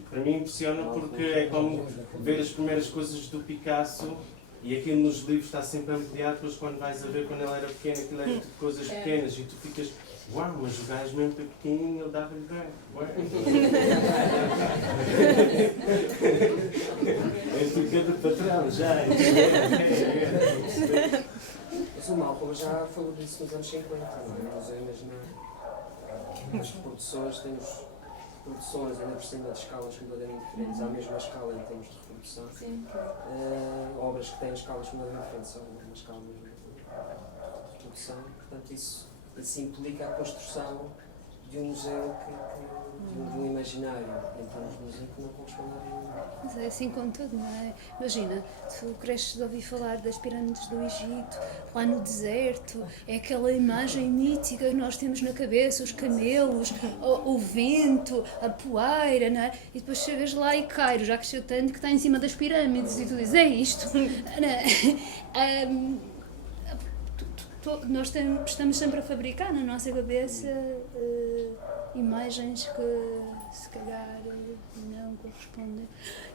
para mim impressiona porque é como ver as primeiras coisas do Picasso e aquilo nos livros está sempre ampliado, depois quando vais a ver quando ele era pequeno, aquilo era tudo coisas pequenas e tu ficas, uau, mas o gajo mesmo pequenininho, ele dava-lhe bem. É tudo cada patrão, já. Mas o Malcolm já falou disso nos anos 50, não é? Mas eu imagino as produções, temos produções ainda por cima de escalas completamente diferentes, à mesma escala em termos de reprodução. Sim. Obras que têm escalas completamente diferentes, são uma escala mesmo de reprodução. Portanto, isso implica a construção de um museu, de um imaginário em termos de museu que não corresponde a nenhum. Mas é assim com tudo, não é? Imagina, tu cresces de ouvir falar das pirâmides do Egito, lá no deserto, é aquela imagem mítica que nós temos na cabeça, os camelos, o vento, a poeira, não é? E depois chegas lá e Cairo já cresceu tanto que está em cima das pirâmides e tu dizes, é isto? Nós estamos sempre a fabricar na nossa cabeça imagens que se calhar não correspondem.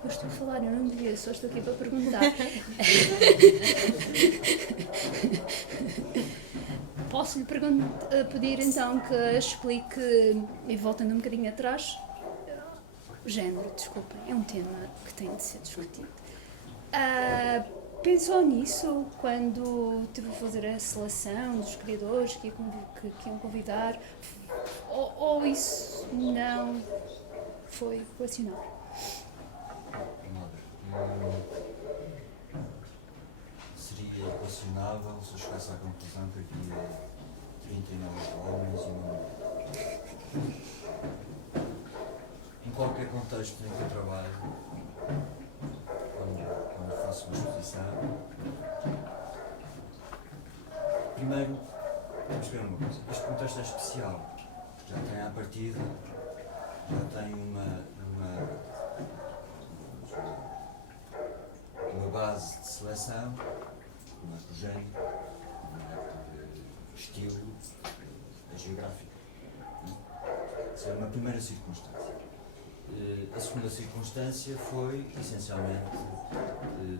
Eu estou a falar, eu não devia, só estou aqui para perguntar. Posso-lhe pedir então que explique, e voltando um bocadinho atrás, o género, desculpem, é um tema que tem de ser discutido. Pensou nisso quando teve a fazer a seleção dos criadores que iam convidar? Ou isso não foi equacionado? Seria equacionável se eu chegasse à conclusão que havia 39 homens e uma mulher. Em qualquer contexto em que eu trabalho, quando faço uma exposição, primeiro temos que ver uma coisa. Este contexto é especial. Já tem à partida, já tem uma base de seleção, não é por género, não é por estilo, é geográfico. Essa é uma primeira circunstância. A segunda circunstância foi, essencialmente,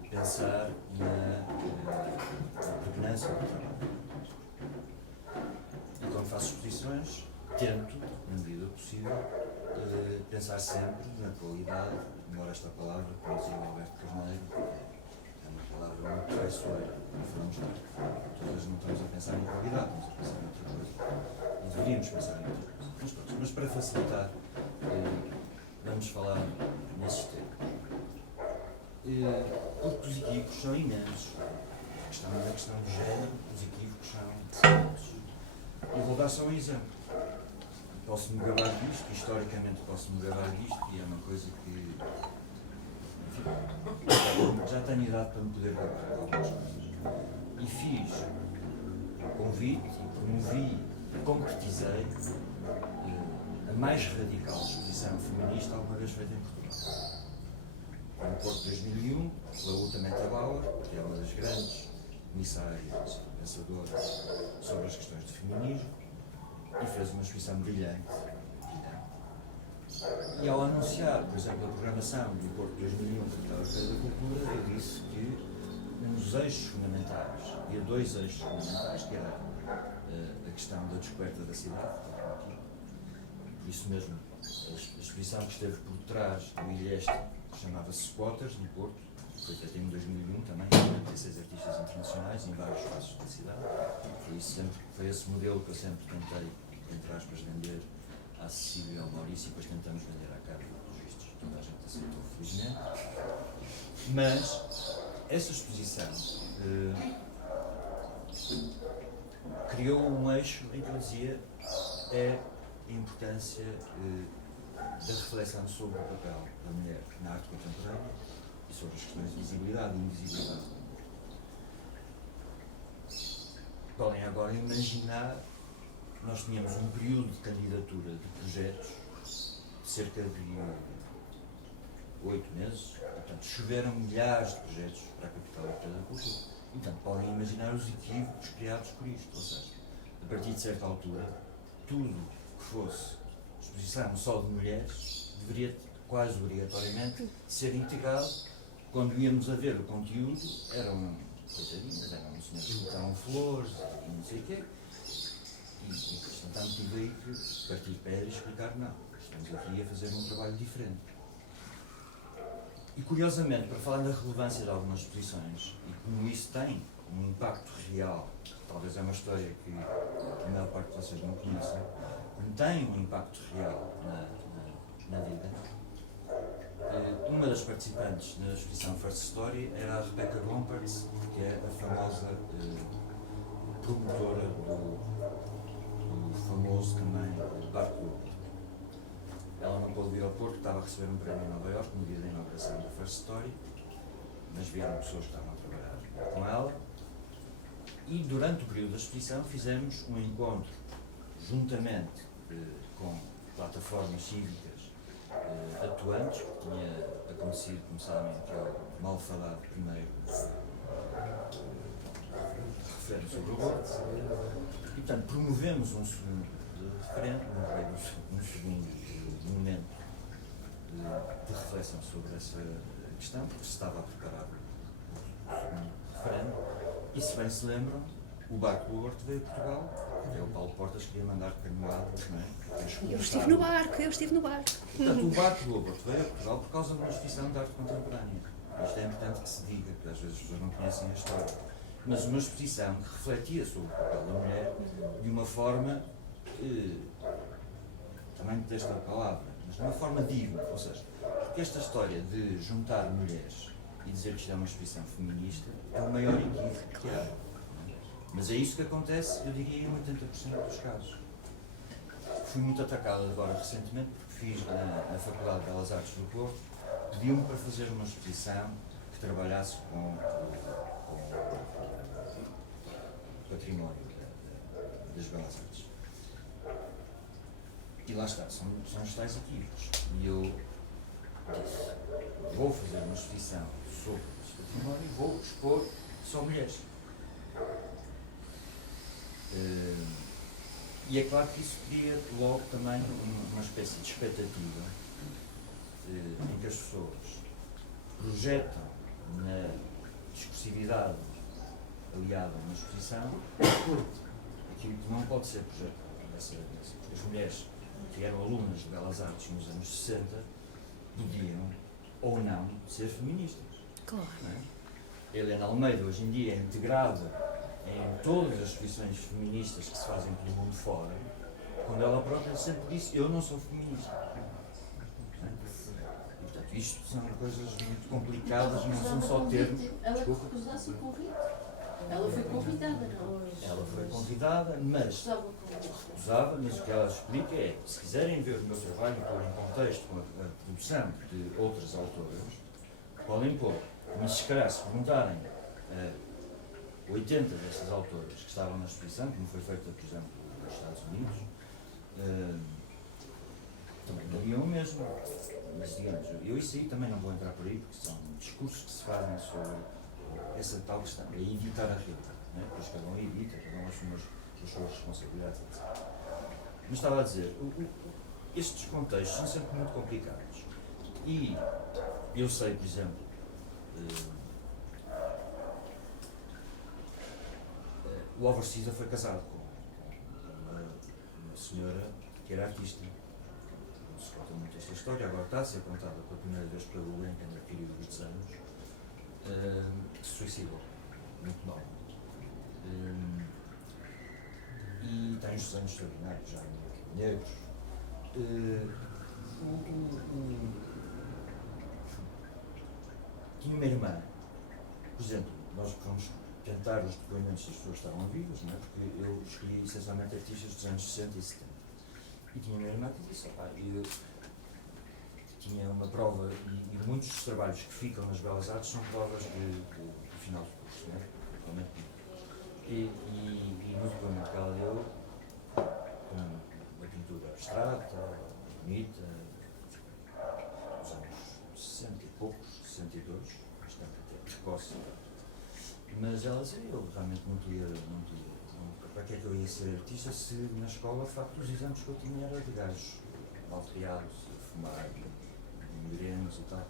pensar na pregnância do trabalho. E quando faço exposições, tento, na medida possível, pensar sempre na qualidade, embora esta palavra, como dizia o Alberto Carneiro, é uma palavra muito traiçoeira, não falamos nada. Todas não estamos a pensar em qualidade, estamos a pensar em outra coisa. E deveríamos pensar em outra coisa. Mas para facilitar, vamos falar nesses termos. Porque os equívocos são imensos. A questão do género, os equívocos são imensos. Eu vou dar só um exemplo. Posso-me gabar disto, historicamente posso-me gabar disto, e é uma coisa que, enfim, já tenho idade para me poder gabar de algumas coisas. E fiz o convite, e promovi, e concretizei a mais radical exposição feminista alguma vez feita em Portugal. No Porto 2001, pela Uta Metabauer, que é uma das grandes comissárias pensadoras sobre as questões de feminismo, e fez uma exposição brilhante. E ao anunciar, por exemplo, a programação do Porto 2001 da Feira da Cultura, eu disse que um dos eixos fundamentais, havia dois eixos fundamentais, que era a questão da descoberta da cidade, por isso mesmo, a exposição que esteve por trás do Ilheste, que chamava-se Squatters, no Porto, foi feita em 2001 também, com 96 artistas internacionais em vários espaços da cidade. Foi esse modelo que eu sempre tentei, entre aspas, vender à Cecília e ao Maurício, e depois tentamos vender à Carla dos Vistos. Toda a gente aceitou, felizmente. Mas essa exposição criou um eixo em que eu dizia a importância da reflexão sobre o papel da mulher na arte contemporânea e sobre as questões de visibilidade e invisibilidade. Podem agora imaginar que nós tínhamos um período de candidatura de projetos de cerca de 8 meses, portanto choveram milhares de projetos para a capital europeia da cultura. Portanto, podem imaginar os equívocos criados por isto, ou seja, a a partir de certa altura, tudo que fosse exposição só de mulheres deveria quase obrigatoriamente ser integrado. Quando íamos a ver o conteúdo, eram coitadinhas, eram senhoras que botavam flores e não sei o quê. E portanto tive aí que partir de pé e explicar: não, estamos aqui a fazer um trabalho diferente. E curiosamente, para falar da relevância de algumas exposições e como isso tem um impacto real, talvez é uma história que a maior parte de vocês não conhecem, como tem um impacto real na vida. Uma das participantes na exposição First Story era a Rebecca Gompertz, que é a famosa promotora do famoso também Barco Lobo. Ela não pôde vir ao Porto, estava a receber um prémio em Nova Iorque no dia da inauguração da First Story, mas vieram pessoas que estavam a trabalhar com ela. E durante o período da exposição fizemos um encontro juntamente com plataformas cívicas atuantes, que tinha acontecido, como sabem, aquele mal falado primeiro referendo sobre o aborto. E, portanto, promovemos um segundo referendo, um segundo momento de reflexão sobre essa questão, porque se estava a preparar o segundo referendo. E, se bem se lembram, o Barco do Aborto veio a Portugal, porque o Paulo Portas queria mandar canoadas, não é? Eu estive no barco. Portanto, o Barco do Aborto veio a Portugal por causa de uma exposição de arte contemporânea. Isto é importante que se diga, porque às vezes as pessoas não conhecem a história. Mas uma exposição que refletia sobre o papel da mulher de uma forma, também detesto a palavra, mas de uma forma digna. Ou seja, porque esta história de juntar mulheres e dizer que isto é uma exposição feminista é o maior equívoco que há. Mas é isso que acontece, eu diria, em 80% dos casos. Fui muito atacada agora recentemente, porque fiz na Faculdade de Belas Artes do Porto, pediu-me para fazer uma exposição que trabalhasse com o património das Belas Artes. E lá está, são os tais equívocos. E eu disse: vou fazer uma exposição sobre este património e vou expor só mulheres. E é claro que isso cria logo também uma espécie de expectativa em que as pessoas projetam na discursividade aliada a uma exposição aquilo que não pode ser projetado. Porque as mulheres que eram alunas de Belas Artes nos anos 60 podiam ou não ser feministas. Claro. Não é? Helena Almeida hoje em dia é integrada em todas as exposições feministas que se fazem pelo mundo fora, quando ela própria sempre disse: eu não sou feminista. E, portanto, isto são coisas muito complicadas, não são só termos. Ela recusasse o convite. Ela foi convidada, não? Ela foi convidada, mas recusava, mas o que ela explica é: se quiserem ver o meu trabalho pôr em contexto com a produção de outras autoras, podem pôr. Mas se calhar, se perguntarem 80 dessas autoras que estavam na exposição, como foi feita, por exemplo, nos Estados Unidos, também dariam o mesmo. Mas, digamos, eu isso aí também não vou entrar por aí, porque são discursos que se fazem sobre essa tal questão, é editar a realidade, não é? Depois cada um edita, cada um assume as suas responsabilidades, etc. Mas estava a dizer, estes contextos são sempre muito complicados. E eu sei, por exemplo, o Álvaro Siza foi casado com uma senhora que era artista. Não se conta muito esta história, agora está a ser contada pela primeira vez pela Gulbenkian no período de 20 anos, que se suicidou, muito nova. E tem uns anos extraordinários, já negros. Tinha uma irmã, por exemplo, nós fomos tentar os depoimentos das pessoas que estavam vivas, não é? Porque eu escolhi essencialmente artistas dos anos 60 e 70. E tinha uma irmã que disse: eu tinha uma prova, e muitos dos trabalhos que ficam nas Belas Artes são provas de final de curso, não é? E no depoimento que ela deu, uma pintura abstrata, bonita, dos anos 60 e poucos, 62, bastante até precoce. Mas ela dizia: eu realmente não podia para que é que eu ia ser artista se na escola, de facto, os exames que eu tinha era de gajos malcriados, a fumar, migrenos e tal.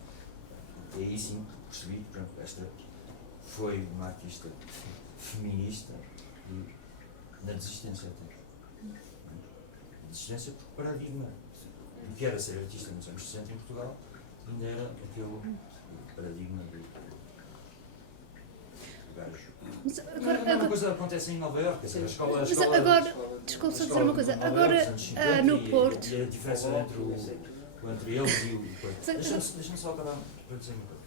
E aí sim percebi que pronto, esta foi uma artista feminista e na desistência até. Desistência porque o paradigma do que era ser artista nos anos 60 em Portugal ainda era aquele paradigma do gajo. Mas Não agora, é a mesma coisa que acontece em Nova Iorque, quer dizer, a escola mas agora, desculpe só dizer uma coisa, agora no Porto, e a diferença entre eles e o... Deixa-me só acabar para dizer uma coisa.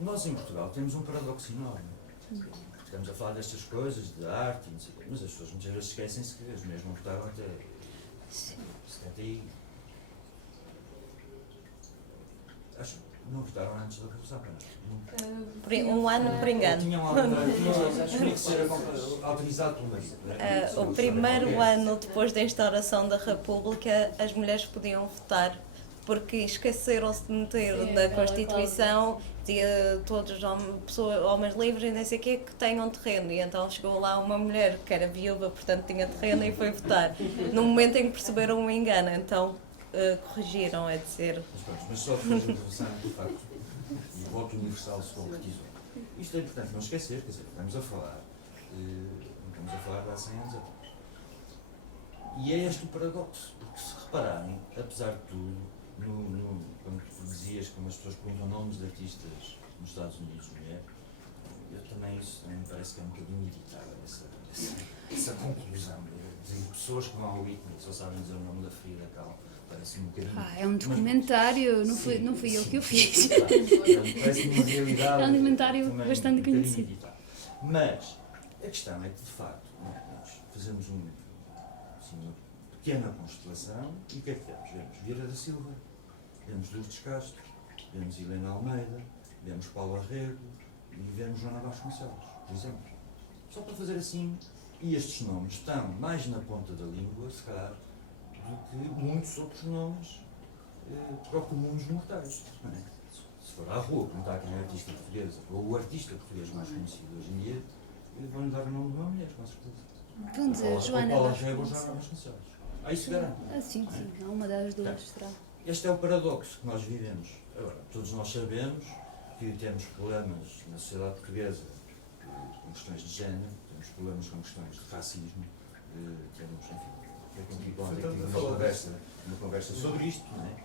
Nós em Portugal temos um paradoxo enorme. Estamos a falar destas coisas, de arte, não sei o quê, mas as pessoas muitas vezes esquecem-se que as mulheres não votaram até 70 e... Acho que não votaram antes da Revolução, não. Um ano por engano. Tinha que ser autorizado pelo marido. O primeiro ano depois da instauração da República, as mulheres podiam votar, porque esqueceram-se de meter na Constituição, dizia todos os homens livres e não sei o quê que tenham terreno. E então chegou lá uma mulher que era viúva, portanto tinha terreno e foi votar. No momento em que perceberam o engano, então corrigiram, é dizer. Mas só depois da Revolução, de facto, e o voto universal se concretizou. Isto é importante não esquecer, quer dizer, estamos a falar de há 100 anos atrás. E é este o paradoxo, porque se repararem, apesar de tudo, quando tu dizias, como as pessoas perguntam nomes de artistas nos Estados Unidos, mulher, isso também me parece que é um bocadinho editável, essa conclusão de pessoas que vão ao Whitney só sabem dizer o nome da Frida Kahlo. Parece um bocadinho. É um documentário, não fui eu que o fiz. Parece uma realidade. É um documentário bastante conhecido. Editável. Mas a questão é que, de facto, nós fazemos uma pequena constelação e o que é que vemos? Vemos Vieira da Silva, vemos Lourdes Castro, vemos Helena Almeida, vemos Paulo Arrego e vemos Joana Vasconcelos, por exemplo. Só para fazer assim, e estes nomes estão mais na ponta da língua, se calhar, do que muitos outros nomes para o comum dos mortais. Não é? Se for à rua perguntar quem é a artista portuguesa, ou o artista português mais conhecido hoje em dia, vão-lhe dar o nome de uma mulher, com certeza. Vão dizer Joana Vasconcelos. Isso garante. Sim, uma das duas será. Este é o paradoxo que nós vivemos. Agora, todos nós sabemos que temos problemas na sociedade portuguesa com questões de género, temos problemas com questões de racismo, temos, enfim, eu contigo ontem tive uma conversa sobre isto, não é?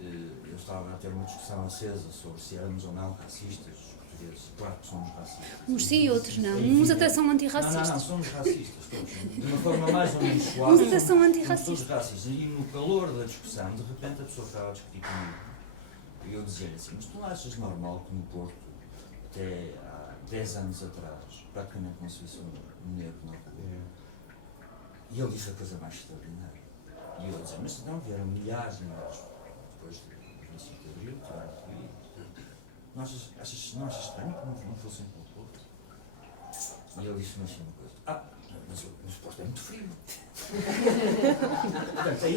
Eu estava a ter uma discussão acesa sobre se éramos ou não racistas, os portugueses. Claro que somos racistas. Uns sim, outros não. Uns até são antirracistas. Não, somos racistas todos. De uma forma mais ou menos suave. Uns até são antirracistas. Somos todos racistas. E no calor da discussão, de repente a pessoa estava a discutir comigo. E eu dizia assim, mas tu não achas normal que no Porto, até há 10 anos atrás, praticamente não se visse um negro na rua? E ele disse a coisa mais extraordinária. E eu dizia, mas não vieram milhares depois do 25 de Abril, não achas estranho que não fossem para o Porto? E ele disse-me assim uma coisa, mas o Porto é muito frio. Portanto, é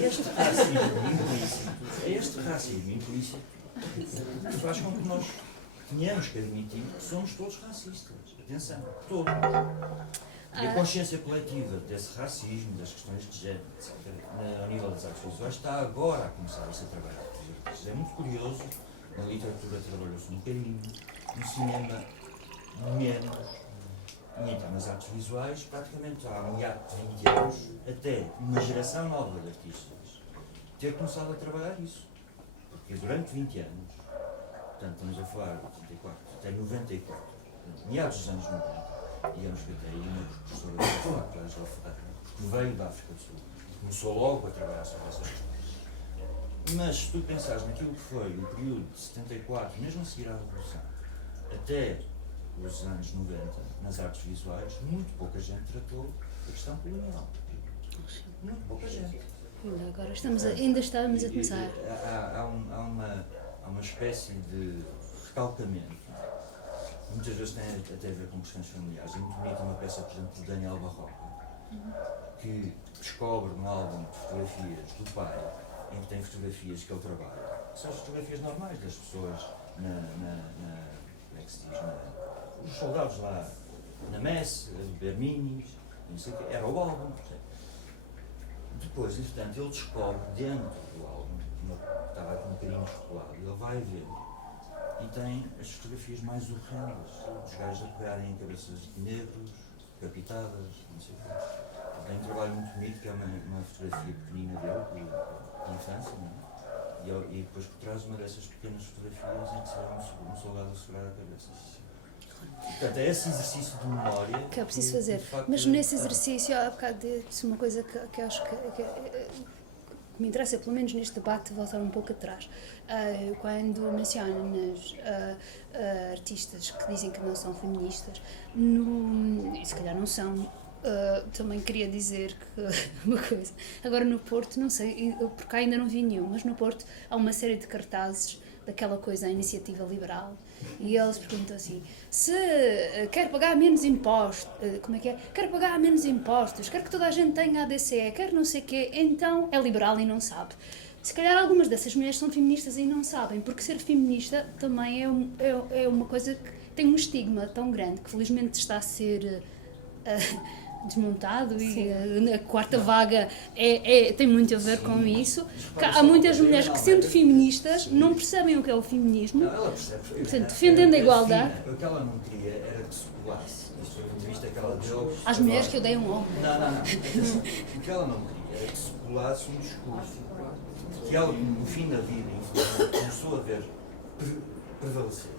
este racismo implícito que faz com que nós tenhamos que admitir que somos todos racistas. Atenção, todos. E a consciência coletiva desse racismo, das questões de género, etc., ao nível das artes visuais, está agora a começar a ser trabalhado. É muito curioso, na literatura trabalhou-se um bocadinho, no cinema menos, e então nas artes visuais, praticamente há um hiato de 20 anos, até uma geração nova de artistas ter começado a trabalhar isso. Porque durante 20 anos, portanto estamos a falar de 84 até 94, meados dos anos 90, digamos que até aí uma professora de Angela Ferreira, que veio da África do Sul, começou logo a trabalhar sobre essas questões. Mas se tu pensares naquilo que foi o período de 74, mesmo a seguir à Revolução, até os anos 90, nas artes visuais, muito pouca gente tratou a questão colonial. Muito pouca gente. Agora ainda estamos a começar. Há uma espécie de recalcamento. Muitas vezes tem até a ver com questões familiares. É muito bonita uma peça, por exemplo, de Daniel Barroca, que descobre um álbum de fotografias do pai, em que tem fotografias que ele trabalha. São as fotografias normais das pessoas como é que se diz, os soldados lá na messe, a beber minis, não sei o quê, era o álbum. Depois, entretanto, ele descobre dentro do álbum, que estava aqui um bocadinho descolado, ele vai ver e tem as fotografias mais horrendas, os gajos a pegarem em cabeças de negros, decapitadas, não sei o quê. Tem um trabalho muito bonito, que é uma fotografia pequenina dele, de infância, não é? E depois por trás uma dessas pequenas fotografias em que se vê um soldado a segurar a cabeça. Portanto, é esse exercício de memória que é preciso fazer. de facto, Mas nesse exercício, há bocado disse uma coisa que acho que me interessa, pelo menos neste debate, voltar um pouco atrás. Quando mencionas artistas que dizem que não são feministas, e se calhar não são, também queria dizer que uma coisa. Agora no Porto, não sei, porque ainda não vi nenhum, mas no Porto há uma série de cartazes daquela coisa, a iniciativa liberal, e eles perguntam assim: se quer pagar menos impostos, como é que é? Quer pagar menos impostos, quer que toda a gente tenha ADCE, quer não sei o quê, então é liberal e não sabe. Se calhar algumas dessas mulheres são feministas e não sabem, porque ser feminista também é uma coisa que tem um estigma tão grande, que felizmente está a ser desmontado. Sim. E a quarta vaga tem muito a ver Sim. com isso. Há muitas mulheres que, sendo feministas, não percebem o que é o feminismo. Não, ela percebe. Portanto, defendendo a igualdade. O que ela não queria era que se colasse. Isto foi uma vista que ela deu. Às mulheres que odeiam homens. Não. O que ela não queria era que se colasse um discurso que ela, no fim da vida, infelizmente, começou a ver prevalecer.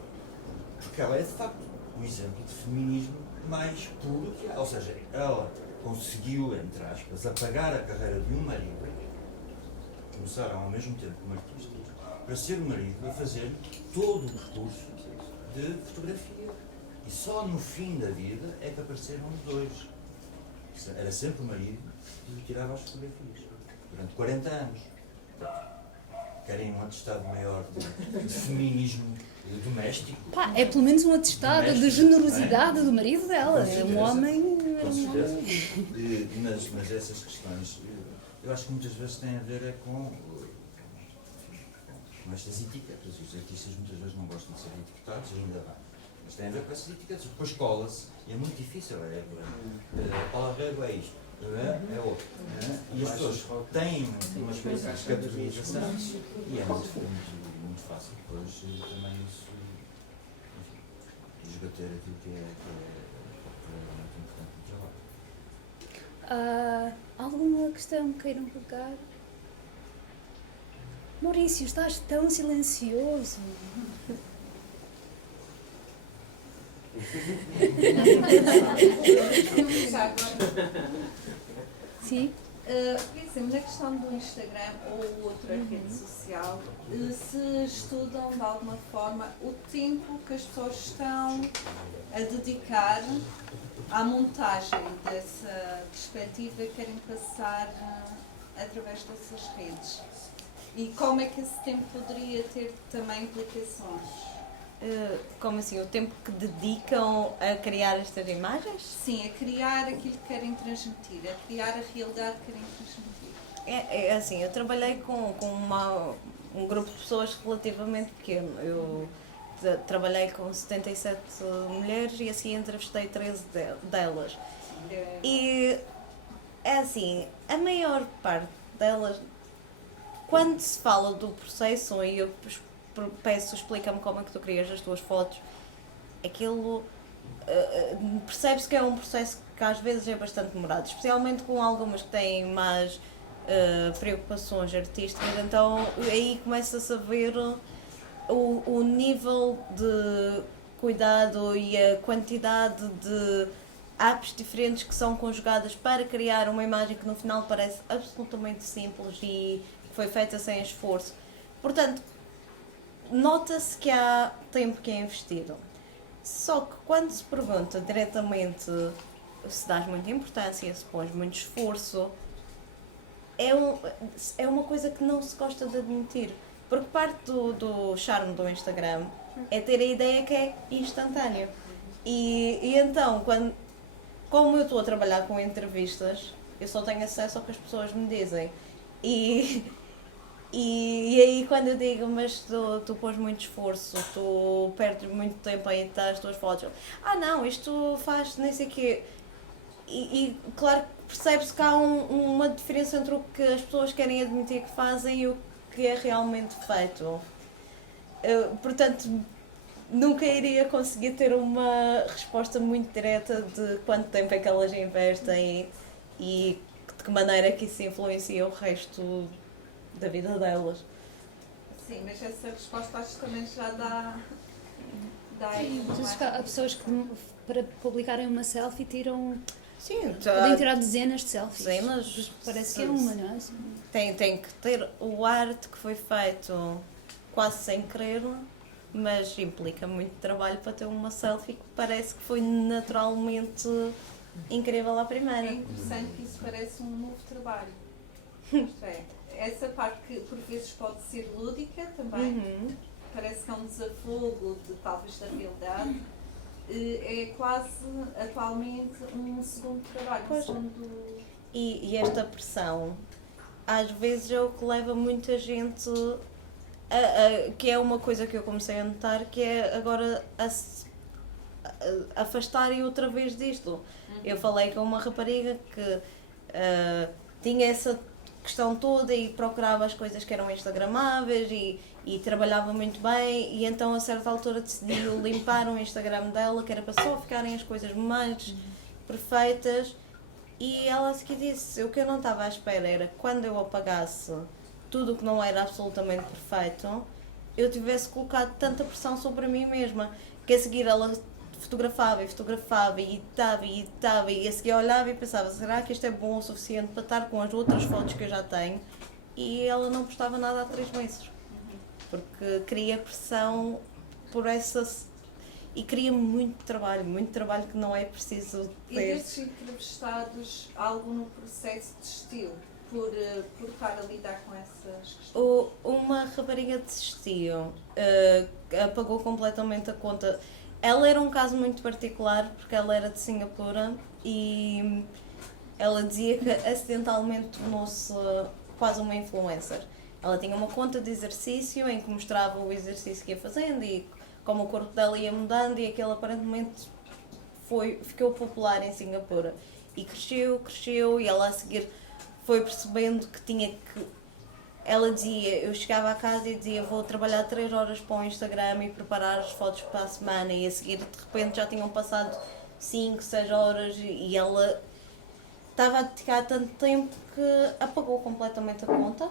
Porque ela é, de facto, o exemplo de feminismo mais puro que há. Ou seja, ela conseguiu, entre aspas, apagar a carreira de um marido, começaram ao mesmo tempo como artista, para ser o marido a fazer todo o percurso de fotografia. E só no fim da vida é que apareceram os dois. Era sempre o marido que lhe tirava as fotografias. Durante 40 anos. Querem um atestado maior de feminismo doméstico. Pá, é pelo menos um atestado de generosidade do marido dela. É um homem. Com certeza. Mas essas questões, eu acho que muitas vezes têm a ver com estas etiquetas. Os artistas muitas vezes não gostam de ser etiquetados, ainda bem. Mas têm a ver com essas etiquetas. Depois cola-se e é muito difícil. Palavreiro é isto. É outro. E as pessoas têm uma espécie de categorização e é muito fácil depois também isso, enfim, desbater aquilo que é muito importante no trabalho. Alguma questão que queiram colocar? Maurício, estás tão silencioso. Sim. Quer dizer, na questão do Instagram ou outra rede social, se estudam de alguma forma o tempo que as pessoas estão a dedicar à montagem dessa perspectiva que querem passar através dessas redes, e como é que esse tempo poderia ter também implicações? Como assim? O tempo que dedicam a criar estas imagens? Sim, a criar aquilo que querem transmitir, a criar a realidade que querem transmitir. É assim, eu trabalhei com um grupo de pessoas relativamente pequeno. Eu trabalhei com 77 mulheres e assim entrevistei 13 delas. E é assim, a maior parte delas, quando se fala do processo, e eu peço, explica-me como é que tu crias as tuas fotos, aquilo percebe-se que é um processo que às vezes é bastante demorado, especialmente com algumas que têm mais preocupações artísticas, então aí começa-se a ver o nível de cuidado e a quantidade de apps diferentes que são conjugadas para criar uma imagem que no final parece absolutamente simples e foi feita sem esforço. Portanto, nota-se que há tempo que é investido. Só que quando se pergunta diretamente se dás muita importância, se pões muito esforço, é uma coisa que não se gosta de admitir. Porque parte do charme do Instagram é ter a ideia que é instantâneo. E então, como eu estou a trabalhar com entrevistas, eu só tenho acesso ao que as pessoas me dizem. E aí quando eu digo, mas tu pões muito esforço, tu perdes muito tempo a editar as tuas fotos, não, isto faz nem sei o quê. e claro que percebe-se que há uma diferença entre o que as pessoas querem admitir que fazem e o que é realmente feito. Portanto, nunca iria conseguir ter uma resposta muito direta de quanto tempo é que elas investem e de que maneira é que isso influencia o resto da vida delas. Sim, mas essa resposta acho que também já dá Sim, às vezes há pessoas que para publicarem uma selfie tiram. Sim, Podem tirar dezenas de selfies. Dezenas. Parece que é uma, não é? Tem que ter o arte que foi feito quase sem querer, mas implica muito trabalho para ter uma selfie que parece que foi naturalmente incrível à primeira. É interessante que isso parece um novo trabalho. Isto é, essa parte que por vezes pode ser lúdica também, parece que é um desafogo de talvez da realidade, é quase atualmente um segundo trabalho, um segundo... E esta pressão às vezes é o que leva muita gente que é uma coisa que eu comecei a notar, que é agora afastarem outra vez disto. Eu falei com uma rapariga que tinha essa questão toda e procurava as coisas que eram instagramáveis e trabalhava muito bem, e então a certa altura decidiu limpar o Instagram dela, que era para só ficarem as coisas mais perfeitas, e ela se que disse, o que eu não estava à espera era que quando eu apagasse tudo o que não era absolutamente perfeito, eu tivesse colocado tanta pressão sobre mim mesma, que a seguir ela fotografava e editava e a seguir olhava e pensava, será que isto é bom o suficiente para estar com as outras fotos que eu já tenho? E ela não postava nada há 3 meses, porque cria pressão por essa... E cria muito trabalho que não é preciso ter. E desses entrevistados, algo no processo desistiu por estar a lidar com essas questões? Uma rapariga desistiu, apagou completamente a conta. Ela era um caso muito particular porque ela era de Singapura e ela dizia que acidentalmente tornou-se quase uma influencer. Ela tinha uma conta de exercício em que mostrava o exercício que ia fazendo e como o corpo dela ia mudando, e aquele aparentemente ficou popular em Singapura. E cresceu e ela a seguir foi percebendo que tinha que... Ela dizia, eu chegava a casa e dizia, vou trabalhar 3 horas para o Instagram e preparar as fotos para a semana, e a seguir de repente já tinham passado 5, 6 horas e ela estava a dedicar tanto tempo que apagou completamente a conta.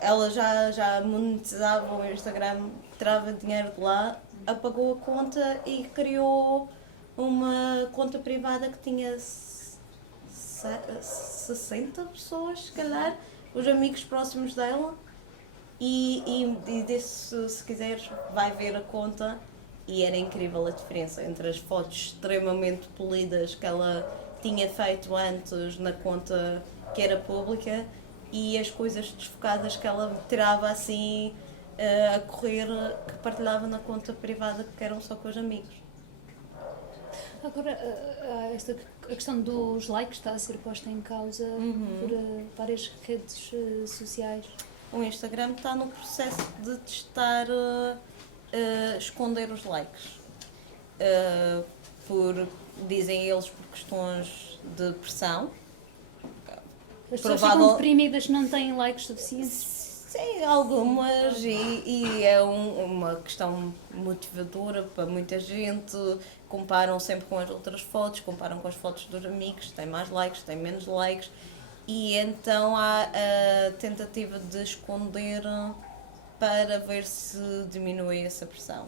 Ela já monetizava o Instagram, tirava dinheiro de lá, apagou a conta e criou uma conta privada que tinha 60 pessoas, se calhar, os amigos próximos dela, e disse, se quiseres, vai ver a conta, e era incrível a diferença entre as fotos extremamente polidas que ela tinha feito antes na conta que era pública e as coisas desfocadas que ela tirava assim a correr, que partilhava na conta privada, que eram só com os amigos. Agora, a questão dos likes está a ser posta em causa por várias redes sociais. O Instagram está no processo de testar esconder os likes. Dizem eles, por questões de pressão. As pessoas ficam deprimidas, não têm likes suficientes? Sim, algumas, e é uma questão motivadora para muita gente. Comparam sempre com as outras fotos, comparam com as fotos dos amigos, tem mais likes, tem menos likes, e então há a tentativa de esconder para ver se diminui essa pressão.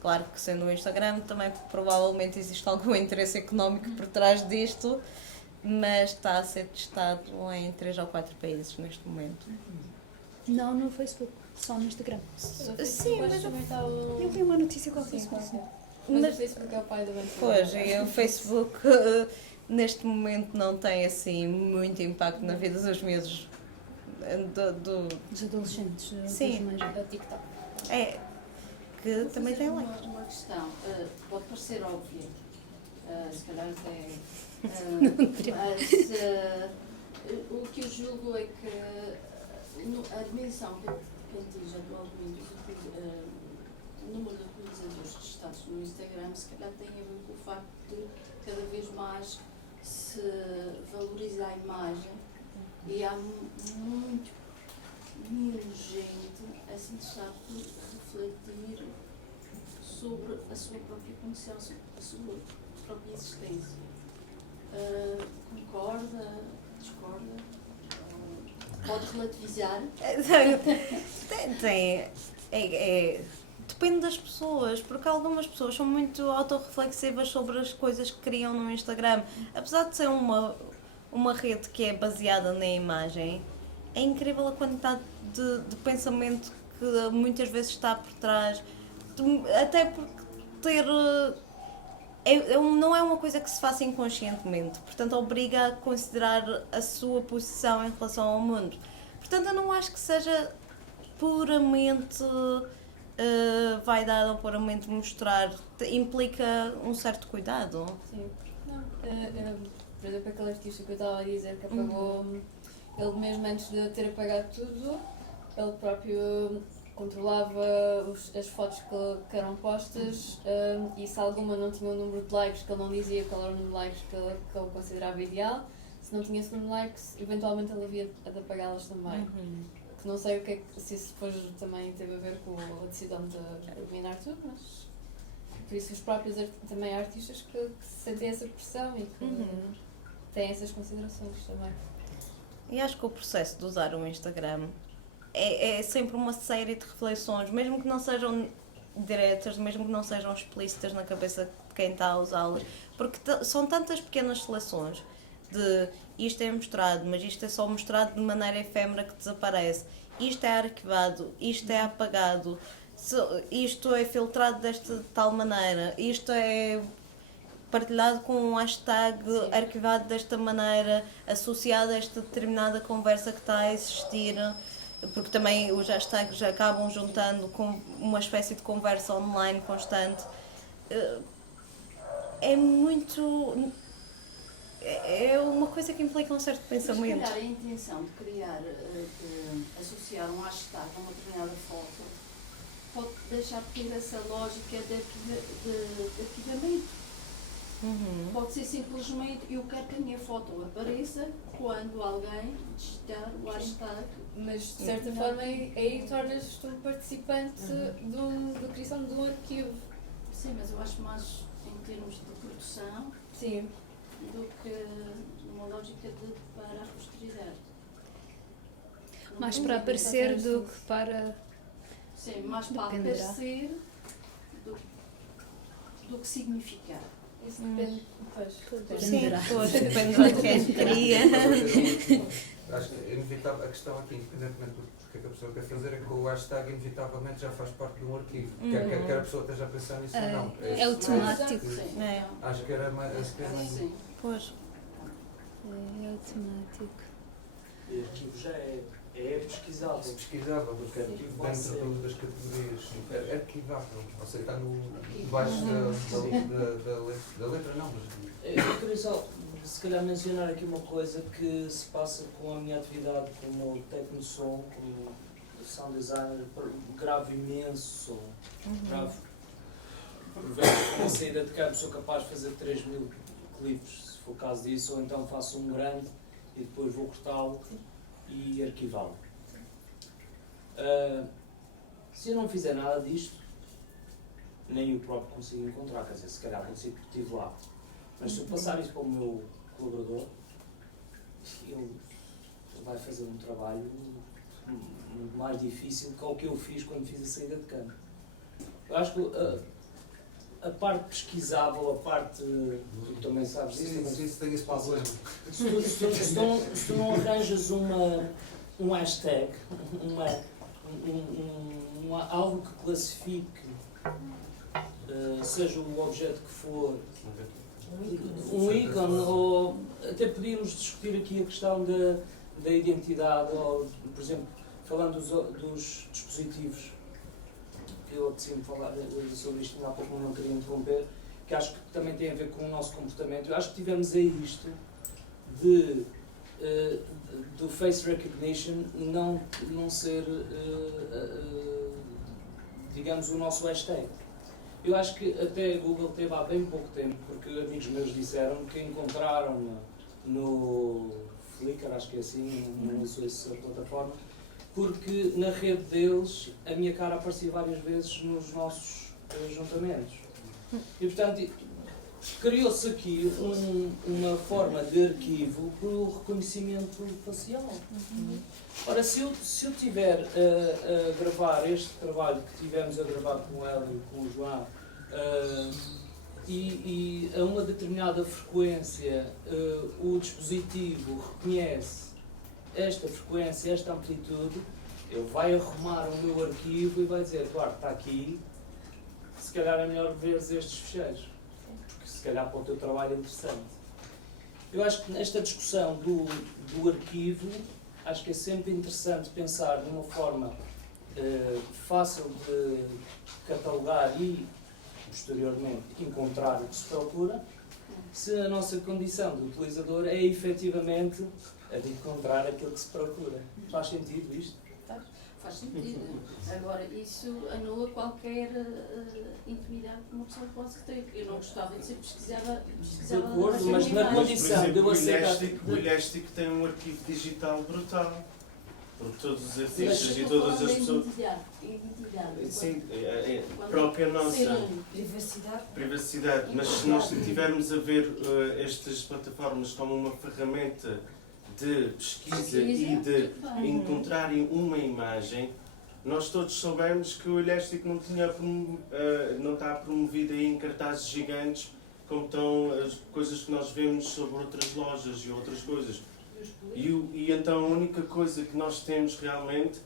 Claro que sendo o Instagram também provavelmente existe algum interesse económico por trás disto, mas está a ser testado em 3 ou 4 países neste momento. Não no Facebook, só no Instagram. Sim, mas eu vi uma notícia com o Facebook. Mas o Facebook é o pai da mente. Pois, e o Facebook neste momento não tem assim muito impacto na vida dos miúdos. Dos adolescentes. Sim. É o TikTok. É, que também tem likes. Uma questão, pode parecer óbvia, se calhar até... mas o que eu julgo é que a dimensão que atinge atualmente o número de utilizadores registrados no Instagram Instagram se calhar tem a ver com o facto de cada vez mais se valoriza a imagem e há muito gente a se interessar por refletir sobre a sua própria condição, sobre a sua própria existência. Concorda? Discorda? Pode relativizar? Depende das pessoas, porque algumas pessoas são muito autorreflexivas sobre as coisas que criam no Instagram. Apesar de ser uma rede que é baseada na imagem, é incrível a quantidade de pensamento que muitas vezes está por trás. Até porque não é uma coisa que se faça inconscientemente, portanto obriga a considerar a sua posição em relação ao mundo. Portanto, eu não acho que seja puramente vaidade ou puramente mostrar. Implica um certo cuidado. Sim. Não. Por exemplo, aquele artista que eu estava a dizer que apagou, ele mesmo antes de ter apagado tudo, ele próprio controlava as fotos que eram postas e se alguma não tinha um número de likes, que ele não dizia qual era o número de likes que ele considerava ideal, se não tinha esse número de likes, eventualmente ele havia de apagá-las também. Que não sei o que é que, se isso depois também teve a ver com a decisão de eliminar tudo, mas por isso os próprios também há artistas que sentem essa pressão e que têm essas considerações também. E acho que o processo de usar o Instagram é sempre uma série de reflexões, mesmo que não sejam diretas, mesmo que não sejam explícitas na cabeça de quem está a usá-las, porque são tantas pequenas seleções de isto é mostrado, mas isto é só mostrado de maneira efêmera que desaparece, isto é arquivado, isto é apagado, isto é filtrado desta tal maneira, isto é partilhado com um hashtag arquivado desta maneira, associado a esta determinada conversa que está a existir, porque também os hashtags acabam juntando com uma espécie de conversa online constante. É muito... É uma coisa que implica um certo pensamento. Mas, se calhar, a intenção de criar, de associar um hashtag a uma determinada foto pode deixar de ter essa lógica de arquivamento. Pode ser simplesmente eu quero que a minha foto apareça quando alguém digitar o hashtag. Mas de certa forma aí tornas-te um participante da criação de um arquivo. Sim, mas eu acho mais em termos de produção. Sim. Do que uma lógica para a posteridade. Mais para aparecer do que para... Sim, mais para aparecer do que significar. Isso depende, depende de quem cria. Acho que é inevitável, a questão aqui, independentemente do que a pessoa quer fazer, é que o hashtag inevitavelmente já faz parte de um arquivo. Quer a pessoa esteja a pensar nisso ou não. É automático. Acho que era mais... Pois. É automático. E arquivo já é pesquisável. É pesquisável, porque arquivo dentro das categorias. É arquivável. Ou seja, está debaixo da letra, não, mas... Eu queria só, se calhar, mencionar aqui uma coisa que se passa com a minha atividade como técnico de som, como sound designer. Gravo imenso som. Gravo, por vezes, com a saída de campo, sou capaz de fazer 3.000 clipes, se for o caso disso, ou então faço um grande e depois vou cortá-lo e arquivá-lo. Se eu não fizer nada disto, nem eu próprio consigo encontrar, quer dizer, se calhar consigo porque estive lá. Mas se eu passar isso para o meu colaborador, ele vai fazer um trabalho muito mais difícil que o que eu fiz quando fiz a saída de campo. Eu acho que a parte pesquisável, a parte... Tu também sabes disso? Sim, tem esse problema. Se tu não arranjas um hashtag, algo que classifique, seja o objeto que for, um ícone, ou até podíamos discutir aqui a questão da identidade, ou, por exemplo, falando dos dispositivos, que eu decidi falar sobre isto ainda há pouco, não queria interromper, que acho que também tem a ver com o nosso comportamento. Eu acho que tivemos aí isto do face recognition não ser, digamos, o nosso hashtag. Eu acho que até a Google teve há bem pouco tempo, porque amigos meus disseram que encontraram no Flickr, acho que é assim, não uso essa plataforma, porque na rede deles a minha cara aparecia várias vezes nos nossos juntamentos. E portanto criou-se aqui uma forma de arquivo pelo reconhecimento facial. Ora, se eu tiver a gravar este trabalho que tivemos a gravar com o Hélio e com o João, e a uma determinada frequência o dispositivo reconhece esta frequência, esta amplitude, ele vai arrumar o meu arquivo e vai dizer: Eduardo, está aqui, se calhar é melhor veres estes ficheiros, porque se calhar para o teu trabalho é interessante. Eu acho que nesta discussão do arquivo, acho que é sempre interessante pensar numa forma fácil de catalogar e, posteriormente, encontrar o que se procura, se a nossa condição de utilizador é efetivamente a de encontrar aquilo que se procura. Faz sentido isto? Faz sentido. Agora, isso anula qualquer intimidade que uma pessoa possa ter. Eu não gostava de ser pesquisada. De acordo, mas na condição de eu aceitar. O Elastic tem um arquivo digital brutal. Porque todos os artistas e todas as pessoas. Sim, a própria nossa privacidade. Mas se nós estivermos a ver estas plataformas como uma ferramenta de pesquisa e de encontrarem uma imagem, nós todos soubemos que o Elastic não está promovido aí em cartazes gigantes como estão as coisas que nós vemos sobre outras lojas e outras coisas. E então a única coisa que nós temos realmente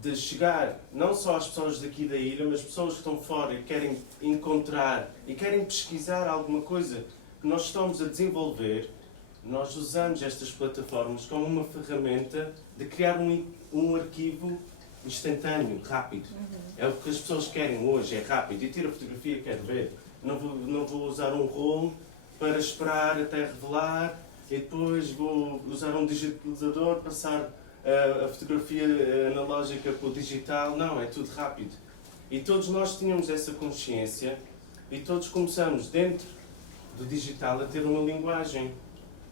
de chegar, não só às pessoas daqui da ilha, mas pessoas que estão fora e querem encontrar e querem pesquisar alguma coisa que nós estamos a desenvolver, nós usamos estas plataformas como uma ferramenta de criar um arquivo instantâneo, rápido. É o que as pessoas querem hoje, é rápido. E tiro a fotografia, quero ver. Não vou usar um rolo para esperar até revelar e depois vou usar um digitalizador, passar a fotografia analógica para o digital. Não, é tudo rápido. E todos nós tínhamos essa consciência e todos começamos dentro do digital a ter uma linguagem.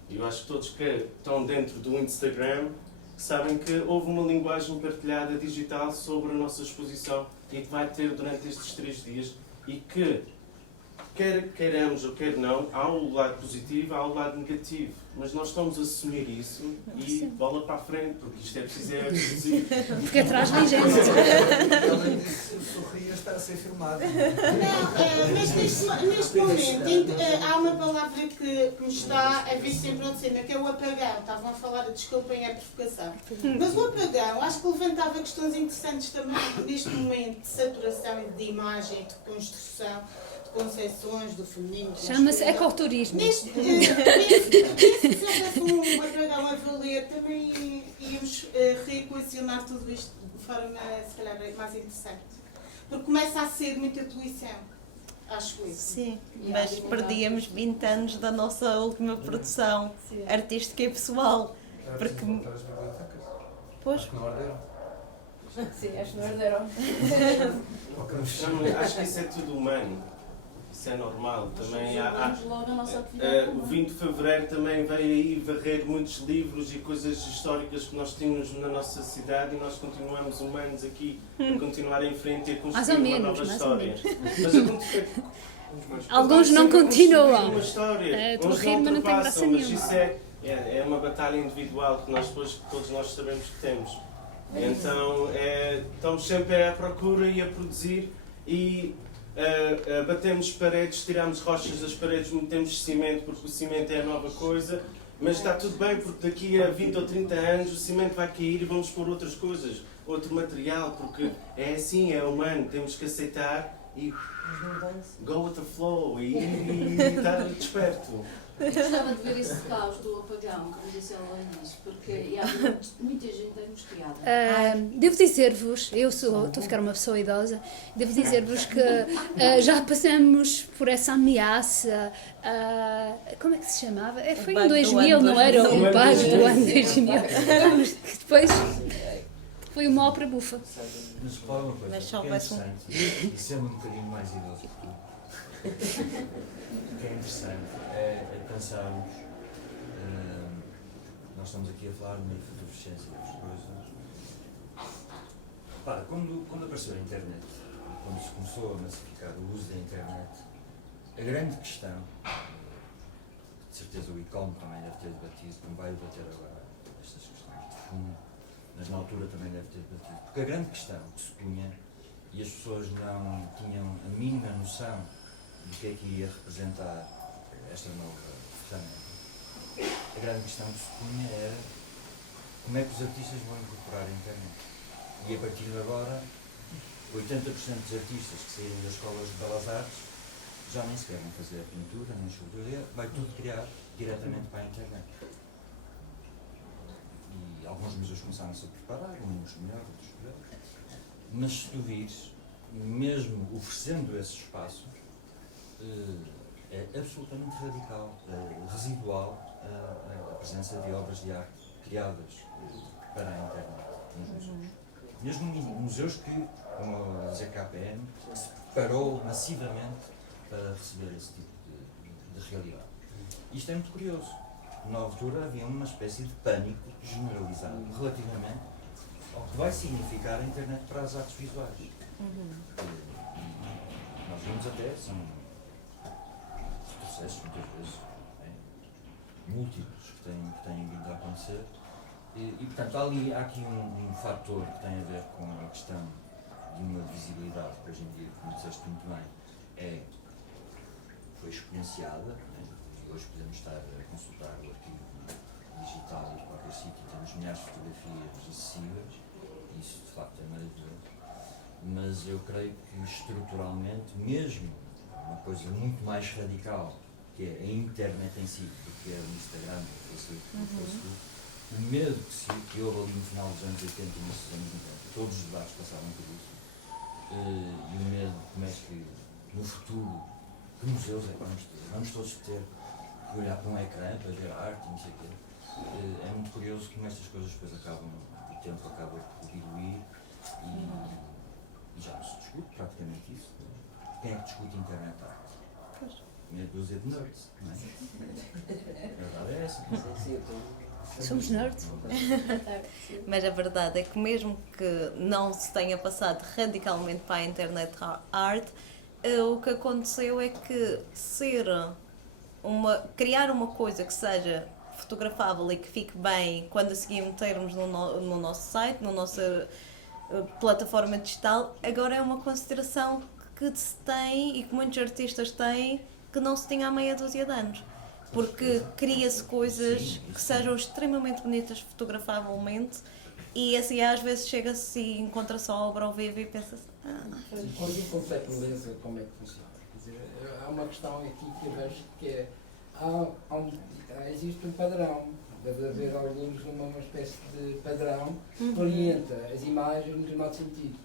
E eu acho que todos que estão dentro do Instagram sabem que houve uma linguagem partilhada digital sobre a nossa exposição e que vai ter durante estes 3 dias e que, quer queiramos ou quer não, há o lado positivo, há o lado negativo. Mas nós estamos a assumir isso e bola para a frente, porque isto é preciso produzir. Porque atrás vem gente. Ela disse: sorria, está a ser filmado. Não, mas neste momento há uma palavra que me está a vir sempre ao de cima, que é o apagão. Estavam a falar, desculpem a provocação. Mas o apagão, acho que levantava questões interessantes também neste momento de saturação e de imagem, de construção, de concepções do feminino. Chama-se ecoturismo. Se houvesse um apagão a valer, também íamos reequacionar tudo isto de forma, se calhar, mais interessante. Porque começa a ser muita poluição, acho eu. Sim, mas perdíamos 20 anos da nossa última produção artística e pessoal. Porque... Pois. Acho que não arderam. Sim, acho que não arderam. Acho que isso é tudo humano. Isso é normal. Também o 20 de Fevereiro também veio aí varrer muitos livros e coisas históricas que nós tínhamos na nossa cidade e nós continuamos humanos aqui a continuar em frente e a construir uma nova história. Mas alguns não continuam. Uma história. Estou a rir, mas não tem graça nenhuma. Mas isso é uma batalha individual que nós depois todos nós sabemos que temos. Então estamos sempre à procura e a produzir e batemos paredes, tiramos rochas das paredes, metemos cimento porque o cimento é a nova coisa, mas está tudo bem porque daqui a 20 ou 30 anos o cimento vai cair e vamos pôr outras coisas, outro material, porque é assim, é humano, temos que aceitar e go with the flow e estar desperto. Eu gostava de ver esse caos do apagão, como disse ela no início, porque há muita gente angustiada. Devo dizer-vos, estou a ficar uma pessoa idosa, devo dizer-vos que já passamos por essa ameaça, como é que se chamava? Foi em 2000, não era? O bug do ano 2000. Que depois Foi uma ópera bufa. Mas repara uma coisa, Mas só que é vai ser interessante, e sendo um bocadinho mais idoso que tu, o que é interessante é pensarmos, nós estamos aqui a falar de uma efervescência das coisas. Repara, quando apareceu a internet, quando se começou a massificar o uso da internet, a grande questão, de certeza o ICOM também deve ter debatido, não vai debater agora estas questões de fundo, mas na altura também deve ter debatido, porque a grande questão que se punha, e as pessoas não tinham a mínima noção do que é que iria representar esta nova ferramenta, a grande questão que se punha era como é que os artistas vão incorporar a internet. E a partir de agora, 80% dos artistas que saírem das escolas de belas artes já nem sequer vão fazer pintura, nem escultura, vai tudo criar diretamente para a internet. E alguns museus começaram-se a preparar, uns melhor, outros pior. Mas se tu vires, mesmo oferecendo esse espaço, é absolutamente radical, residual a presença de obras de arte criadas para a internet nos museus. Mesmo museus que, como a ZKPM, se preparou massivamente para receber esse tipo de realidade. Isto é muito curioso. Na altura havia uma espécie de pânico generalizado relativamente ao que vai significar a internet para as artes visuais. Nós vemos até, são processos muitas vezes múltiplos que têm vindo a acontecer. E portanto, há aqui um fator que tem a ver com a questão de uma visibilidade que hoje em dia, como disseste muito bem, foi exponenciada. E hoje podemos estar a consultar o arquivo digital de qualquer sítio e temos milhares de fotografias acessíveis. Isso de facto é maravilhoso. Mas eu creio que estruturalmente, mesmo uma coisa muito mais radical, que é a internet em si, do que é o Instagram, o Facebook, o medo que houve ali no final dos anos 80 e nos anos 90, todos os debates passavam por isso, e o medo de como é que no futuro, que museus é que vamos todos ter que olhar para um ecrã para ver arte e não sei o quê. É muito curioso como estas coisas depois acabam, o tempo acaba por diluir e já não se discute praticamente isso. Quem é que discute internet arte? Meia dúzia de nerds, não é? A verdade é essa. Somos nerds. Mas a verdade é que mesmo que não se tenha passado radicalmente para a internet art, o que aconteceu é que criar uma coisa que seja fotografável e que fique bem quando a seguir metermos no nosso site, na nossa plataforma digital, agora é uma consideração que se tem e que muitos artistas têm que não se tinha há meia dúzia de anos. Porque cria-se coisas que sejam extremamente bonitas fotografavelmente e assim às vezes chega-se e encontra-se a obra ao vivo e pensa-se... Quando o conceito de beleza, como é que funciona? Quer dizer, há uma questão aqui que eu vejo que é... existe um padrão, deve haver alguns uma espécie de padrão que orienta as imagens no determinado sentido.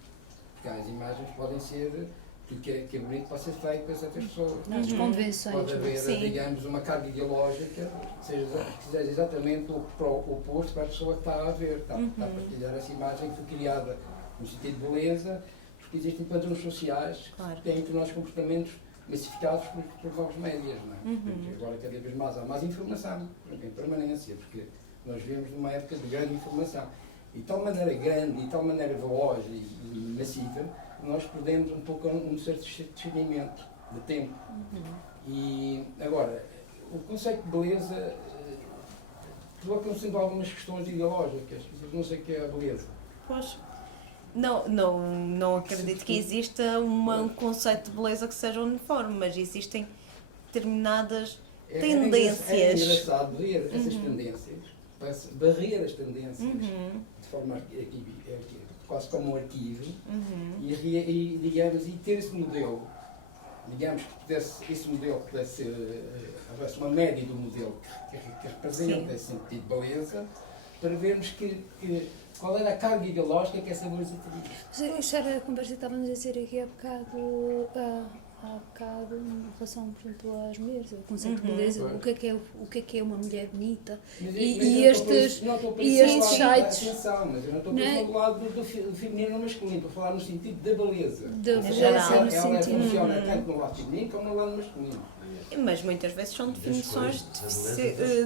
Porque as imagens podem ser... Tudo que é bonito pode ser feito para certas pessoas. As convenções. Pode haver, digamos, uma carga ideológica que seja exatamente o oposto para a pessoa que está a ver, está a partilhar essa imagem que foi criada no sentido de beleza, porque existem padrões sociais que têm tornar comportamentos massificados por novos médias, não é? Porque agora cada vez mais há mais informação, em permanência, porque nós vivemos numa época de grande informação. E de tal maneira grande, e de tal maneira veloz e massiva, nós perdemos um pouco um certo discernimento de tempo. E agora, o conceito de beleza coloca-nos sendo algumas questões ideológicas, não sei o que é a beleza. Pois, não acredito que exista um conceito de beleza que seja uniforme, mas existem determinadas tendências. É engraçado ver essas tendências, barrer as tendências de forma quase como um arquivo e digamos, e ter esse modelo, digamos que esse modelo pudesse houvesse uma média do modelo que representa esse sentido de beleza, para vermos qual era a carga ideológica que essa beleza teria. Isso era a conversa que estávamos a dizer aqui há bocado, relação, por exemplo, às mulheres, o conceito de beleza, o que é uma mulher bonita. Mas E eu estes não estou a sites. atenção, mas eu não estou a pensar do lado do feminino e no masculino, estou a falar no sentido da beleza. Da beleza, ela no sentido. funciona tanto no lado feminino como no lado masculino. Mas muitas vezes são definições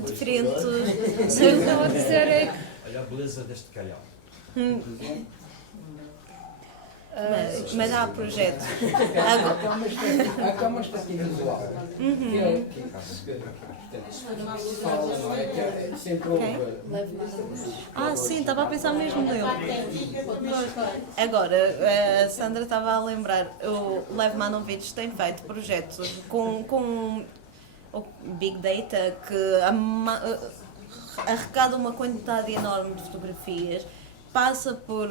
diferentes. O que eu estava a dizer é que. Olha a beleza deste calhau. Mas há projetos. Há cá uma estética visual que é fala, não é? Que sempre houve. Sim, estava a pensar mesmo nele. Agora, a Sandra estava a lembrar, o Lev Manovich tem feito projetos com o Big Data que arrecada uma quantidade enorme de fotografias, passa por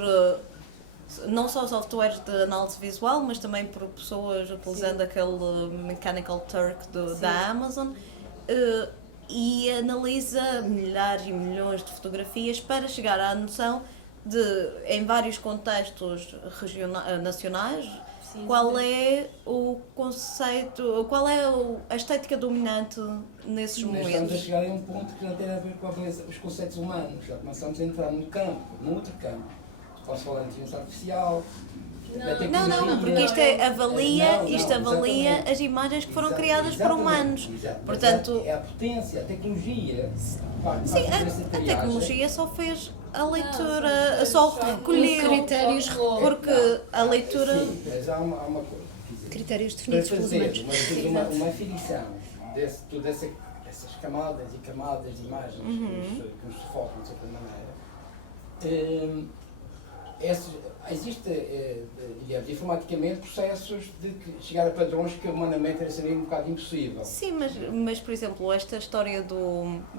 não só softwares de análise visual, mas também por pessoas utilizando aquele Mechanical Turk da Amazon, e analisa milhares e milhões de fotografias para chegar à noção de, em vários contextos nacionais, qual é o conceito, qual é a estética dominante nesses momentos. Estamos a chegar a um ponto que não tem a ver com a beleza, os conceitos humanos. Já começamos a entrar num campo, num outro campo. Posso falar de inteligência artificial. Não, porque isto avalia as imagens que foram criadas por humanos. Portanto, é a potência, a tecnologia. Sim, a tecnologia só fez a leitura, só recolheu critérios, porque a leitura. Sim, mas há uma coisa. Critérios definidos para pelos fazer humanos. uma afinição dessas camadas e camadas de imagens que nos sufocam de certa maneira. Existe, digamos, informaticamente processos de chegar a padrões que humanamente seria um bocado impossível. Sim, mas por exemplo, esta história de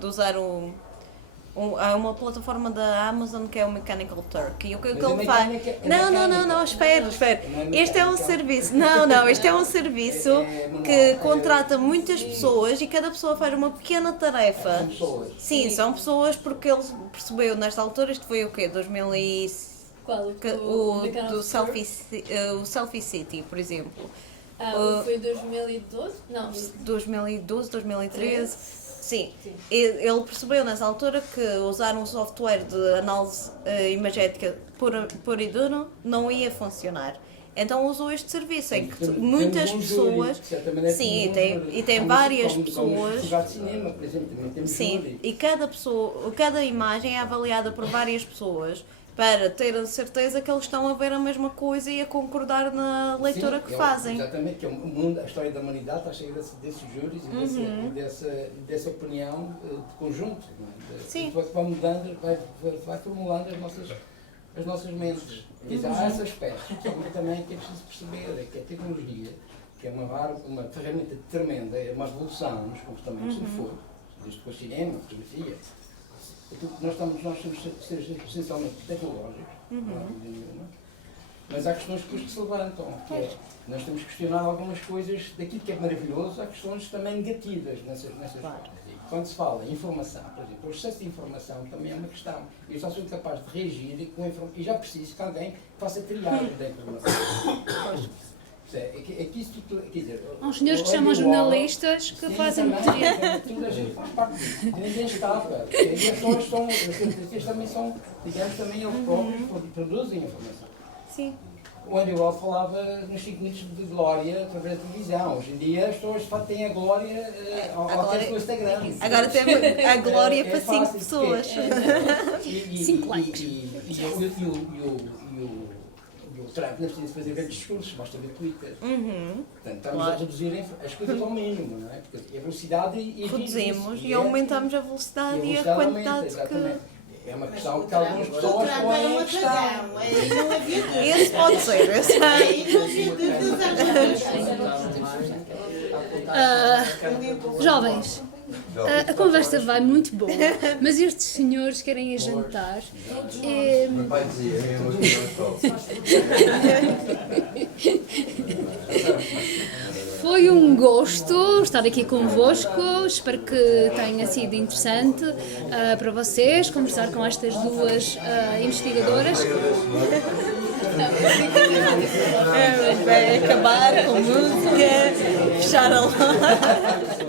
usar há uma plataforma da Amazon que é o Mechanical Turk. E o que ele faz? Não, espera. Este é um serviço. Este é um serviço que contrata muitas pessoas e cada pessoa faz uma pequena tarefa. São pessoas. Sim, são pessoas, porque ele percebeu nesta altura, isto foi o quê? 2006? Qual? O Selfie City, por exemplo. Foi 2012? Não. 2012, 2013. Sim. Ele percebeu nessa altura que usar um software de análise imagética pura e duro não ia funcionar. Então usou este serviço em que muitas pessoas. Sim, e tem várias pessoas. Cinema, por exemplo, também temos sim, e cada imagem é avaliada por várias pessoas para ter a certeza que eles estão a ver a mesma coisa e a concordar na leitura que fazem. Exatamente, que o mundo, a história da humanidade está cheia desses júris e dessa opinião de conjunto. Não é? Sim. Vai mudando, vai formulando as nossas mentes. Há esse aspecto também que é preciso perceber, é que a tecnologia, que é uma ferramenta tremenda, é uma revolução nos comportamentos do fogo, desde com o cinema, a fotografia. Nós somos seres essencialmente tecnológicos, não há dúvida nenhuma, mas há questões que se levantam, que é, nós temos que questionar algumas coisas daquilo que é maravilhoso, há questões também negativas nessas coisas. E quando se fala em informação, por exemplo, o excesso de informação também é uma questão. Eu só sou capaz de reagir e já preciso que alguém faça triagem da informação. Há uns senhores que chamam jornalistas que fazem triagem. Tudo a gente faz parte disso. Ninguém escapa. E as pessoas são, os também são, digamos, também eles próprios produzem informação. Sim. O Andy Warhol falava nos 5 minutos de glória através da televisão. Hoje em dia as pessoas têm a glória ao alcance do Instagram. Agora temos a glória para 5 pessoas. 5 likes. E o Trump não precisa fazer grandes discursos, basta ver Twitter. Portanto, estamos a reduzir as coisas ao mínimo, não é? Porque a velocidade e reduzimos e aumentamos a velocidade e a quantidade que... É uma questão que algumas pessoas põem em questão. Esse pode ser, eu sei. Jovens, a conversa vai muito boa, mas estes senhores querem ir jantar. Meu pai dizia, é uma Foi um gosto estar aqui convosco, espero que tenha sido interessante para vocês conversar com estas duas investigadoras. acabar com música, fechar a loja.